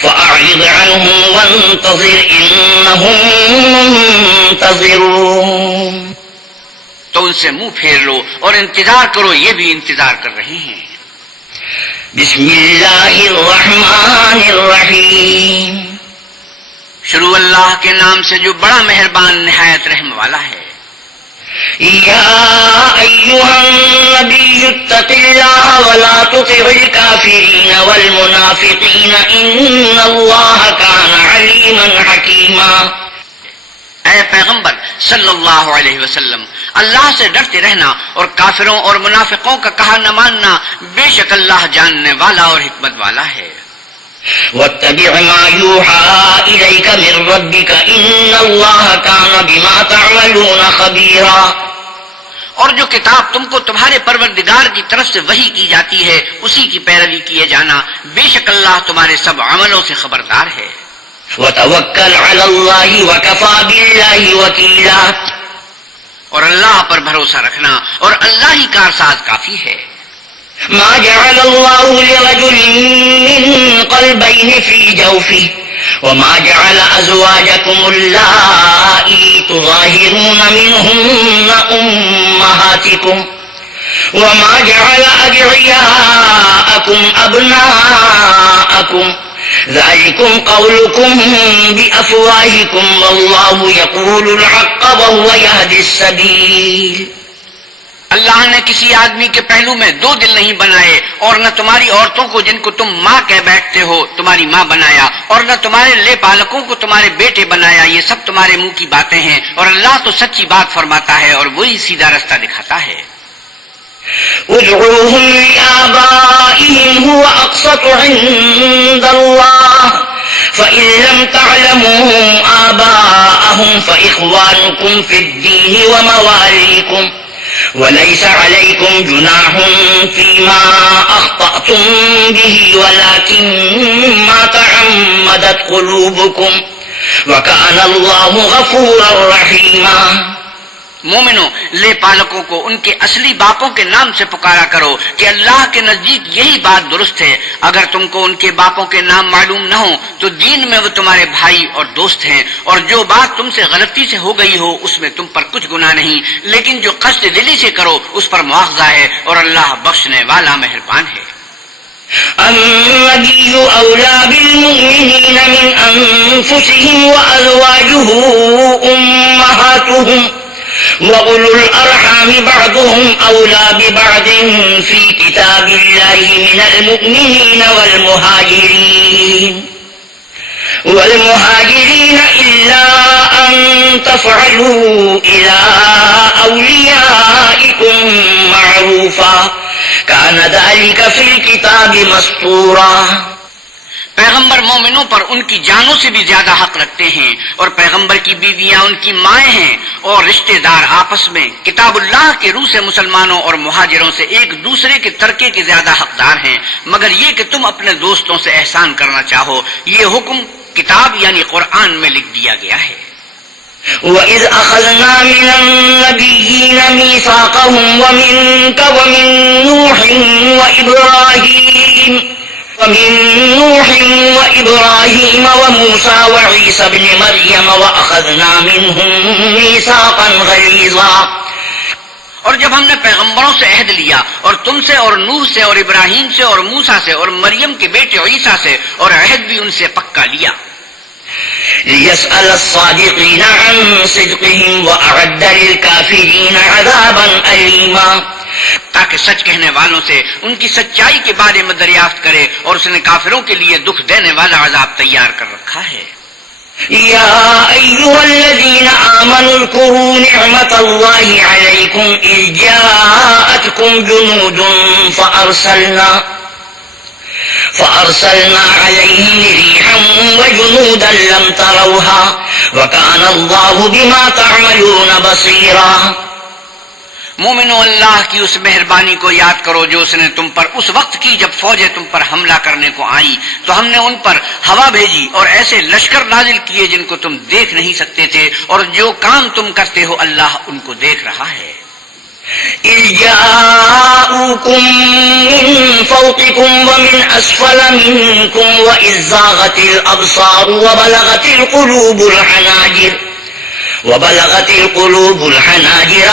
فَأَعْرِضْ عَنْهُمْ وَانتَظِرْ إِنَّهُمْ مُنتَظِرُونَ۔ تو ان سے منہ پھیر لو اور انتظار کرو، یہ بھی انتظار کر رہے ہیں۔ بسم اللہ الرحمن الرحیم۔ شروع اللہ کے نام سے جو بڑا مہربان نہایت رحم والا ہے۔ یا ایھا النبی اتق اللہ ولا تطع الکافرین والمنافقین ان اللہ کان علیما حکیما۔ اے پیغمبر صلی اللہ علیہ وسلم، اللہ سے ڈرتے رہنا اور کافروں اور منافقوں کا کہا نہ ماننا، بے شک اللہ جاننے والا اور حکمت والا ہے۔ واتبع ما يوحى إليك من ربك إن الله كان بما تعملون خبيرا۔ اور جو کتاب تم کو تمہارے پروردگار کی طرف سے وحی کی جاتی ہے اسی کی پیروی کیے جانا، بے شک اللہ تمہارے سب عملوں سے خبردار ہے۔ وتوکل علی اللہ وکفی باللہ وکیلا، اور اللہ پر بھروسہ رکھنا اور اللہ ہی کارساز کافی ہے۔ ما جعل اللہ لرجل من قلبین فی جوفہ وما جعل ازواجکم اللائی تظاہرون منہن امہاتکم وما جعل ادعیاءکم ابناءکم ذلكم قولكم بأفواهكم والله يقول الحق وهو يهدي السبيل۔ اللہ نے کسی آدمی کے پہلو میں دو دل نہیں بنائے، اور نہ تمہاری عورتوں کو جن کو تم ماں کہہ بیٹھتے ہو تمہاری ماں بنایا، اور نہ تمہارے لے پالکوں کو تمہارے بیٹے بنایا، یہ سب تمہارے منہ کی باتیں ہیں، اور اللہ تو سچی بات فرماتا ہے اور وہی سیدھا رستہ دکھاتا ہے۔ ادعوهم لآبائهم هو أقسط عند الله فإن لم تعلموا آباءهم فإخوانكم في الدين ومواليكم وليس عليكم جناح فيما أخطأتم به ولكن ما تعمدت قلوبكم وكان الله غفورا رحيما۔ مومنو، لے پالکوں کو ان کے اصلی باپوں کے نام سے پکارا کرو کہ اللہ کے نزدیک یہی بات درست ہے۔ اگر تم کو ان کے باپوں کے نام معلوم نہ ہو تو دین میں وہ تمہارے بھائی اور دوست ہیں، اور جو بات تم سے غلطی سے ہو گئی ہو اس میں تم پر کچھ گناہ نہیں، لیکن جو قصد دلی سے کرو اس پر مواخذہ ہے، اور اللہ بخشنے والا مہربان ہے۔ النبي أولى بالمؤمنين من أنفسهم وأزواجه أمهاتهم وَأُولُو الْأَرْحَامِ بَعْضُهُمْ أَوْلَى بِبَعْضٍ فِي كِتَابِ اللَّهِ مِنَ الْمُؤْمِنِينَ وَالْمُهَاجِرِينَ إِلَّا أَن تَفْعَلُوا إِلَى أَوْلِيَائِكُمْ مَعْرُوفًا كَانَ ذَلِكَ فِي الْكِتَابِ مَسْطُورًا۔ پیغمبر مومنوں پر ان کی جانوں سے بھی زیادہ حق رکھتے ہیں، اور پیغمبر کی بیویاں ان کی مائیں ہیں، اور رشتہ دار آپس میں کتاب اللہ کے روح سے مسلمانوں اور مہاجروں سے ایک دوسرے کے ترکے کے زیادہ حقدار ہیں، مگر یہ کہ تم اپنے دوستوں سے احسان کرنا چاہو۔ یہ حکم کتاب یعنی قرآن میں لکھ دیا گیا ہے۔ وَإِذْ أَخَذْنَا مِنَ النَّبِيِّينَ مِيثَاقَهُمْ وَمِنكَ وَمِن نُوحٍ وَإِبْرَاهِيمَ وَمُوسَى وَعِيسَى ابْنِ مَرْيَمَ وَأَخَذْنَا مِنْهُم مِيثَاقًا غَلِيظًا۔ اور جب ہم نے پیغمبروں سے عہد لیا، اور تم سے اور نوح سے اور ابراہیم سے اور موسیٰ سے اور مریم کے بیٹے عیسیٰ سے، اور عہد بھی ان سے پکا لیا۔ لِيَسْأَلَ الصَّادِقِينَ عَن صِدْقِهِمْ وَأَعَدَّ لِلْكَافِرِينَ عَذَابًا أَلِيمًا، تاکہ سچ کہنے والوں سے ان کی سچائی کے بارے میں دریافت کرے، اور اس نے کافروں کے لیے دکھ دینے والا عذاب تیار کر رکھا ہے۔ یا ایھا الذین آمنوا اذکروا نعمت اللہ علیکم اذ جاءتکم جنود فأرسلنا علیہم ريحا وجنودا لم تروها وكان اللہ بما تعملون بصیرا۔ مومنو، اللہ کی اس مہربانی کو یاد کرو جو اس نے تم پر اس وقت کی جب فوجیں تم پر حملہ کرنے کو آئیں، تو ہم نے ان پر ہوا بھیجی اور ایسے لشکر نازل کیے جن کو تم دیکھ نہیں سکتے تھے، اور جو کام تم کرتے ہو اللہ ان کو دیکھ رہا ہے۔ اذ جاءوکم من فوقکم ومن اسفل منکم واذ زاغت الابصار وبلغت القلوب الحناجر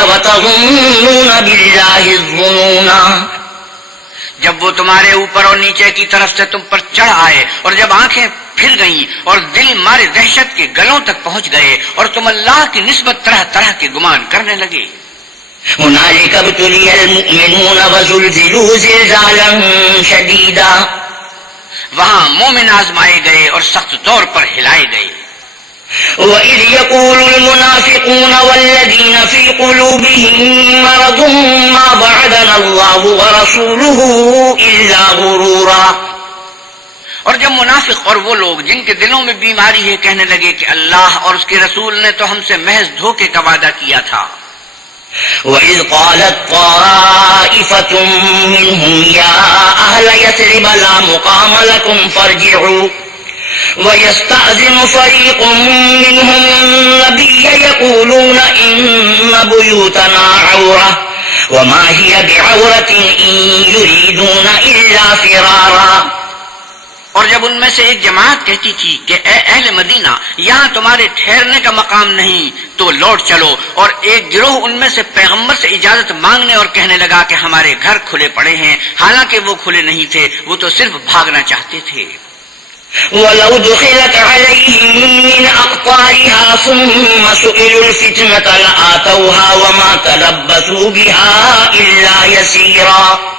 وتظنون باللہ الظنونا۔ جب وہ تمہارے اوپر اور نیچے کی طرف سے تم پر چڑھ آئے، اور جب آنکھیں پھر گئیں اور دل مارے دہشت کے گلوں تک پہنچ گئے، اور تم اللہ کی نسبت طرح طرح کے گمان کرنے لگے۔ هنالک ابتلی المؤمنون وزلزلوا زلزالا شدیدا، وہاں مومن آزمائے گئے اور سخت طور پر ہلائے گئے۔ وَإِذْ يَقُولُ الْمُنَافِقُونَ وَالَّذِينَ فِي قُلُوبِهِم مَّرَضٌ مَّا وَعَدَنَا اللَّهُ وَرَسُولُهُ إِلَّا غُرُورًا۔ اور جب منافق اور وہ لوگ جن کے دلوں میں بیماری ہے کہنے لگے کہ اللہ اور اس کے رسول نے تو ہم سے محض دھوکے کا وعدہ کیا تھا۔ وَإِذْ قَالَتْ طَائِفَةٌ مِّنْهُمْ يَا أَهْلَ يَثْرِبَ لَا مُقَامَ لَكُمْ فَارْجِعُوا وَيَسْتَأْذِنُ فَرِيقٌ مِّنْهُمُ النَّبِيَّ يَقُولُونَ إِنَّ بُيُوتَنَا عَوْرَةٌ وَمَا هِيَ بِعَوْرَةٍ إِن يُرِيدُونَ إِلَّا فِرَارًا۔ اور جب ان میں سے ایک جماعت کہتی تھی کہ اے اہل مدینہ، یہاں تمہارے ٹھہرنے کا مقام نہیں تو لوٹ چلو، اور ایک گروہ ان میں سے پیغمبر سے اجازت مانگنے اور کہنے لگا کہ ہمارے گھر کھلے پڑے ہیں، حالانکہ وہ کھلے نہیں تھے، وہ تو صرف بھاگنا چاہتے تھے۔ وَلَوْ دُخِلَتْ عَلَيْهِم مِّنْ أَقْطَارِهَا ثُمَّ سُئِلُوا الْفِتْنَةَ لَآتَوْهَا وَمَا تَلَبَّثُوا بِهَا إِلَّا يَسِيرًا۔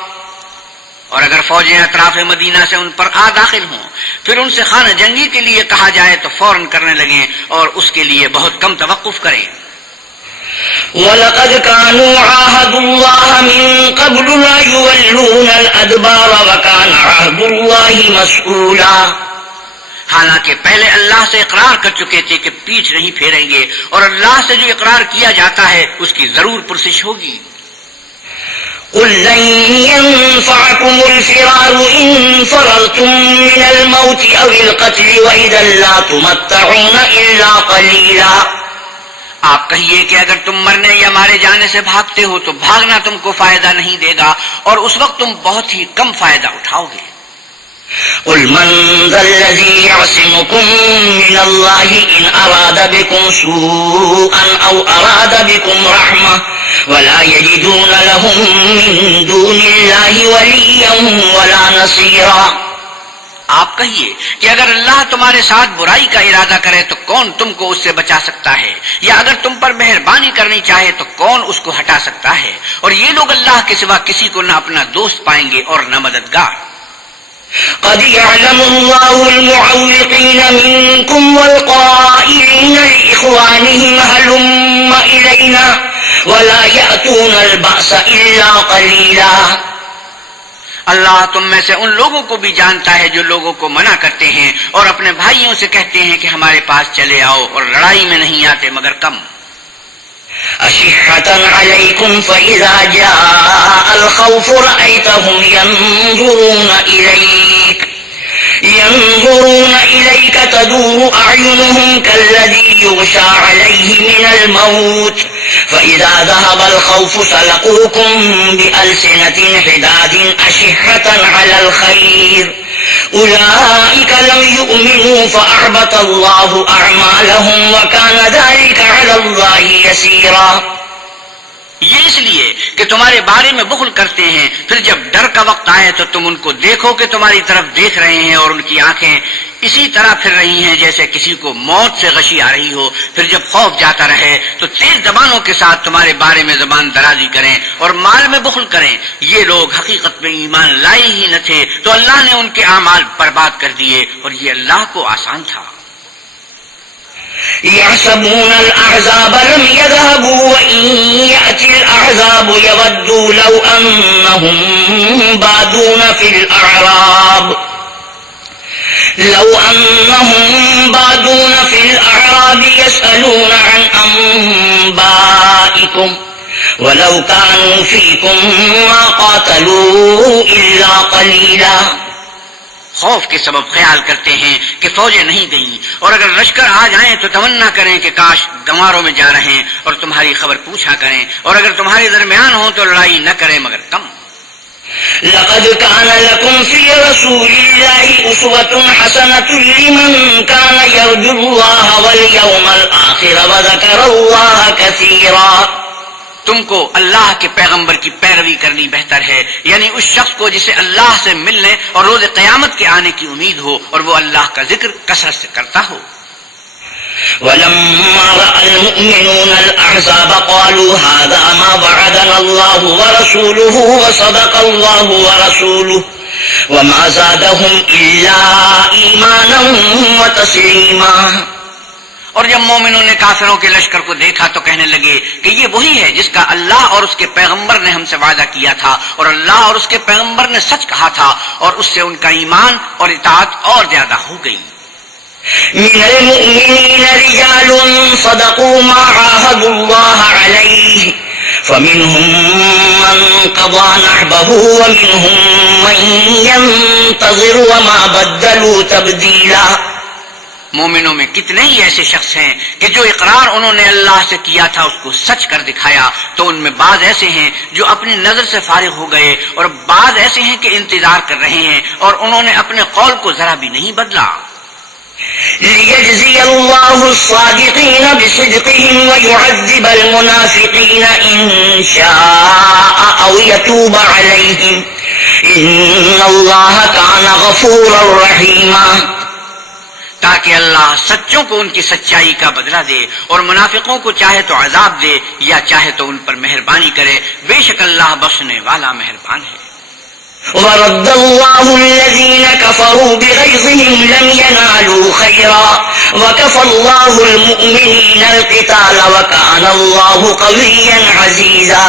اور اگر فوجیں اطراف مدینہ سے ان پر آ داخل ہوں، پھر ان سے خانہ جنگی کے لیے کہا جائے تو فوراً کرنے لگیں، اور اس کے لیے بہت کم توقف کریں۔ وَلَقَدْ كَانُوا عَاهَدُوا اللَّهَ مِن قَبْلُ لَا يُوَلُّونَ الْأَدْبَارَ وَكَانَ عَهْدُ اللَّهِ مَسْئُولًا۔ حالانکہ پہلے اللہ سے اقرار کر چکے تھے کہ پیٹھ نہیں پھیریں گے، اور اللہ سے جو اقرار کیا جاتا ہے اس کی ضرور پرسش ہوگی۔ قُل لَّن يَنفَعَكُمُ الْفِرَارُ إِن فَرَرْتُم مِّنَ الْمَوْتِ أَوِ الْقَتْلِ وَإِذًا لَّا تُمَتَّعُونَ إِلَّا قَلِيلًا۔ آپ کہیے کہ اگر تم مرنے یا مارے جانے سے بھاگتے ہو تو بھاگنا تم کو فائدہ نہیں دے گا، اور اس وقت تم بہت ہی کم فائدہ اٹھاؤ گے۔ قُلْ مَنْ ذَا الَّذِي يَعْصِمُكُم مِّنَ اللَّهِ إِنْ أَرَادَ بِكُمْ سُوءًا أَوْ أَرَادَ بِكُمْ رَحْمَةً وَلَا يَجِدُونَ لَهُم مِّن دُونِ اللَّهِ وَلِيًّا وَلَا نَصِيرًا۔ آپ کہیے کہ اگر اللہ تمہارے ساتھ برائی کا ارادہ کرے تو کون تم کو اس سے بچا سکتا ہے، یا اگر تم پر مہربانی کرنی چاہے تو کون اس کو ہٹا سکتا ہے، اور یہ لوگ اللہ کے سوا کسی کو نہ اپنا دوست پائیں گے اور نہ مددگار۔ قد يعلم الله المعوقين منكم والقائلين لإخوانهم هلم إلينا ولا يأتون البأس إلا قليلا۔ اللہ تم میں سے ان لوگوں کو بھی جانتا ہے جو لوگوں کو منع کرتے ہیں اور اپنے بھائیوں سے کہتے ہیں کہ ہمارے پاس چلے آؤ، اور لڑائی میں نہیں آتے مگر کم۔ أشحة عليكم فإذا جاء الخوف رأيتهم ينظرون إليك تدور أعينهم كالذي يغشى عليه من الموت فإذا ذهب الخوف سلقوكم بألسنة حداد أشحة على الخير أولئك لم يؤمنوا فأحبط الله أعمالهم وكان ذلك على الله يسيرا۔ یہ اس لیے کہ تمہارے بارے میں بخل کرتے ہیں، پھر جب ڈر کا وقت آئے تو تم ان کو دیکھو کہ تمہاری طرف دیکھ رہے ہیں، اور ان کی آنکھیں اسی طرح پھر رہی ہیں جیسے کسی کو موت سے غشی آ رہی ہو۔ پھر جب خوف جاتا رہے تو تیز زبانوں کے ساتھ تمہارے بارے میں زبان درازی کریں اور مال میں بخل کریں۔ یہ لوگ حقیقت میں ایمان لائے ہی نہ تھے، تو اللہ نے ان کے اعمال برباد کر دیے، اور یہ اللہ کو آسان تھا۔ يحسبون الأحزاب لم يذهبوا وإن يأتي الأحزاب يودوا لو أنهم بادون في الأعراب يسألون عن أنبائكم ولو كانوا فيكم ما قاتلوا إلا قليلا۔ خوف کے سبب خیال کرتے ہیں کہ فوجیں نہیں گئیں، اور اگر لشکر آ جائیں تو تمنا کریں کہ کاش گنواروں میں جا رہے ہیں، اور تمہاری خبر پوچھا کریں، اور اگر تمہارے درمیان ہوں تو لڑائی نہ کریں مگر کم۔ لقد كان لكم في رسول الله أسوة حسنة لمن كان يرجو الله واليوم الآخر وذكر الله كثيرا۔ تم کو اللہ کے پیغمبر کی پیروی کرنی بہتر ہے، یعنی اس شخص کو جسے اللہ سے ملنے اور روز قیامت کے آنے کی امید ہو، اور وہ اللہ کا ذکر کثرت سے کرتا ہو۔ ولما رأى المؤمنون الأحزاب قالوا هذا ما وعدنا الله ورسوله وصدق الله ورسوله وما زادهم إلا إيمانا وتسليما۔ اور جب مومنوں نے کافروں کے لشکر کو دیکھا تو کہنے لگے کہ یہ وہی ہے جس کا اللہ اور اس کے پیغمبر نے ہم سے وعدہ کیا تھا، اور اللہ اور اس کے پیغمبر نے سچ کہا تھا، اور اس سے ان کا ایمان اور اطاعت اور زیادہ ہو گئی۔ من المؤمنين رجال صدقوا ما عاهدوا الله عليه فمنهم من قضى نحبه ومنهم من ينتظر وما بدلوا تبديلا۔ مومنوں میں کتنے ہی ایسے شخص ہیں کہ جو اقرار انہوں نے اللہ سے کیا تھا اس کو سچ کر دکھایا، تو ان میں بعض ایسے ہیں جو اپنی نظر سے فارغ ہو گئے اور بعض ایسے ہیں کہ انتظار کر رہے ہیں اور انہوں نے اپنے قول کو ذرا بھی نہیں بدلا۔ ليجزي الله الصادقين بصدقهم ويعذب المنافقين إن شاء أو يتوب عليهم إن الله كان غفورا رحيما، تاکہ اللہ سچوں کو ان کی سچائی کا بدلہ دے اور منافقوں کو چاہے تو عذاب دے یا چاہے تو ان پر مہربانی کرے، بے شک اللہ بخشنے والا مہربان ہے۔ ورد الله الذين كفروا بغيظهم لم ينالوا خيرا وكفى الله المؤمنين القتال وكان الله قويا عزيزا،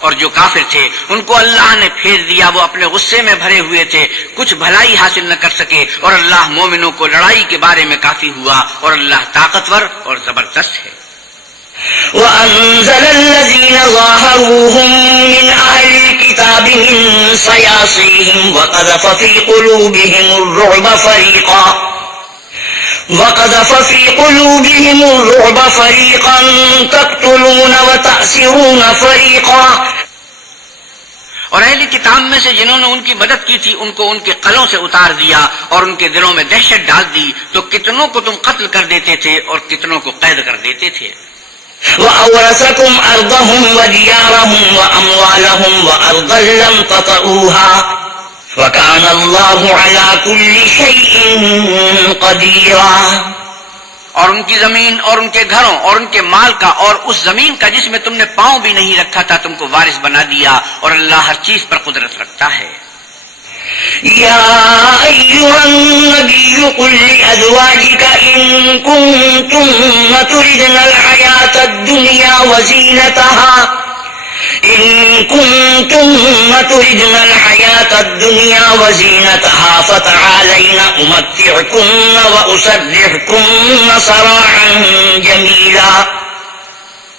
اور جو کافر تھے ان کو اللہ نے پھیر دیا، وہ اپنے غصے میں بھرے ہوئے تھے، کچھ بھلائی حاصل نہ کر سکے، اور اللہ مومنوں کو لڑائی کے بارے میں کافی ہوا، اور اللہ طاقتور اور زبردست ہے۔ وأنزل الذين ظاهروهم من أهل الكتاب من صياصيهم وقذف في قلوبهم الرعب فريقا تقتلون وتأسرون فريقا، اور اہل کتاب میں سے جنہوں نے ان کی مدد کی تھی ان کو ان کے قلوں سے اتار دیا اور ان کے دلوں میں دہشت ڈال دی، تو کتنوں کو تم قتل کر دیتے تھے اور کتنوں کو قید کر دیتے تھے۔ وأورثكم أرضهم وديارهم وأموالهم وأرضا لم تطئوها وكان الله على كل شيء قديرا، اور ان کی زمین اور ان کے گھروں اور ان کے مال کا اور اس زمین کا جس میں تم نے پاؤں بھی نہیں رکھا تھا تم کو وارث بنا دیا، اور اللہ ہر چیز پر قدرت رکھتا ہے۔ يا أيها النبي قل لأزواجك إن كنتن تردن الحياة الدنيا وزينتها فتعالين أمتعكن وأسرحكن سراحا جميلا۔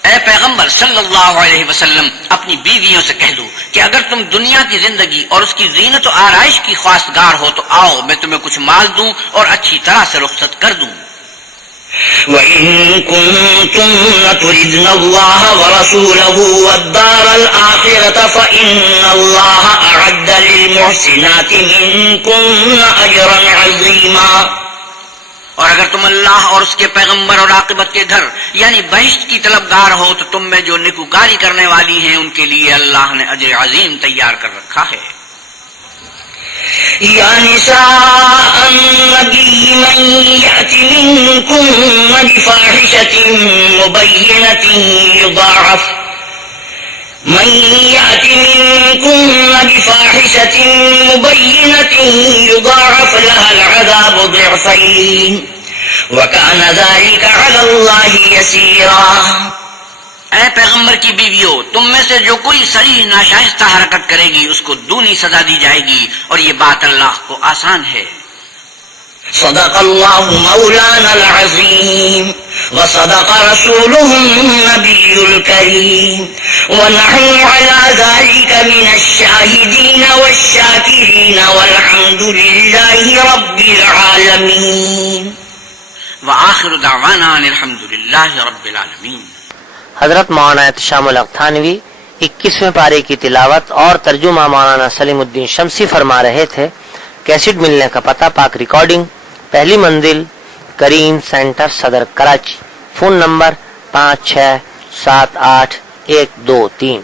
اے پیغمبر صلی اللہ علیہ وسلم اپنی بیویوں سے کہہ دو کہ اگر تم دنیا کی زندگی اور اس کی زینت و آرائش کی خواستگار ہو تو آؤ میں تمہیں کچھ مال دوں اور اچھی طرح سے رخصت کر دوں۔ وَإِن كُنتُنَّ تُرِدْنَ اللَّهَ وَرَسُولَهُ وَالدَّارَ الْآخِرَةَ فَإِنَّ اللَّهَ أَعَدَّ لِلْمُحْسِنَاتِ مِنكُنَّ أَجْرًا عَظِيمًا، اور اگر تم اللہ اور اس کے پیغمبر اور عاقبت کے گھر یعنی بہشت کی طلبگار ہو تو تم میں جو نیکوکاری کرنے والی ہیں ان کے لیے اللہ نے اجر عظیم تیار کر رکھا ہے۔ یا نساء النبی من یأت منکن بفاحشة مبینة يضاعف لها العذاب ضعفين وكان ذلك على الله يسيرا۔ اے پیغمبر کی بیویوں تم میں سے جو کوئی صریح ناشائستہ حرکت کرے گی اس کو دونی سزا دی جائے گی، اور یہ بات اللہ کو آسان ہے۔ صدق اللہ مولانا العظیم وصدق رسوله النبی الکریم ونحن على ذلك من الشاہدین والشاکرین والحمد للہ رب العالمین وآخر دعوانا ان الحمد للہ رب العالمین۔ حضرت مولانا احتشام الحق تھانوی 21ویں پارے کی تلاوت اور ترجمہ مولانا سلیم الدین شمسی فرما رہے تھے۔ کیسٹ ملنے کا پتہ پاک ریکارڈنگ، پہلی منزل کریم سینٹر صدر کراچی، فون نمبر 5678 123۔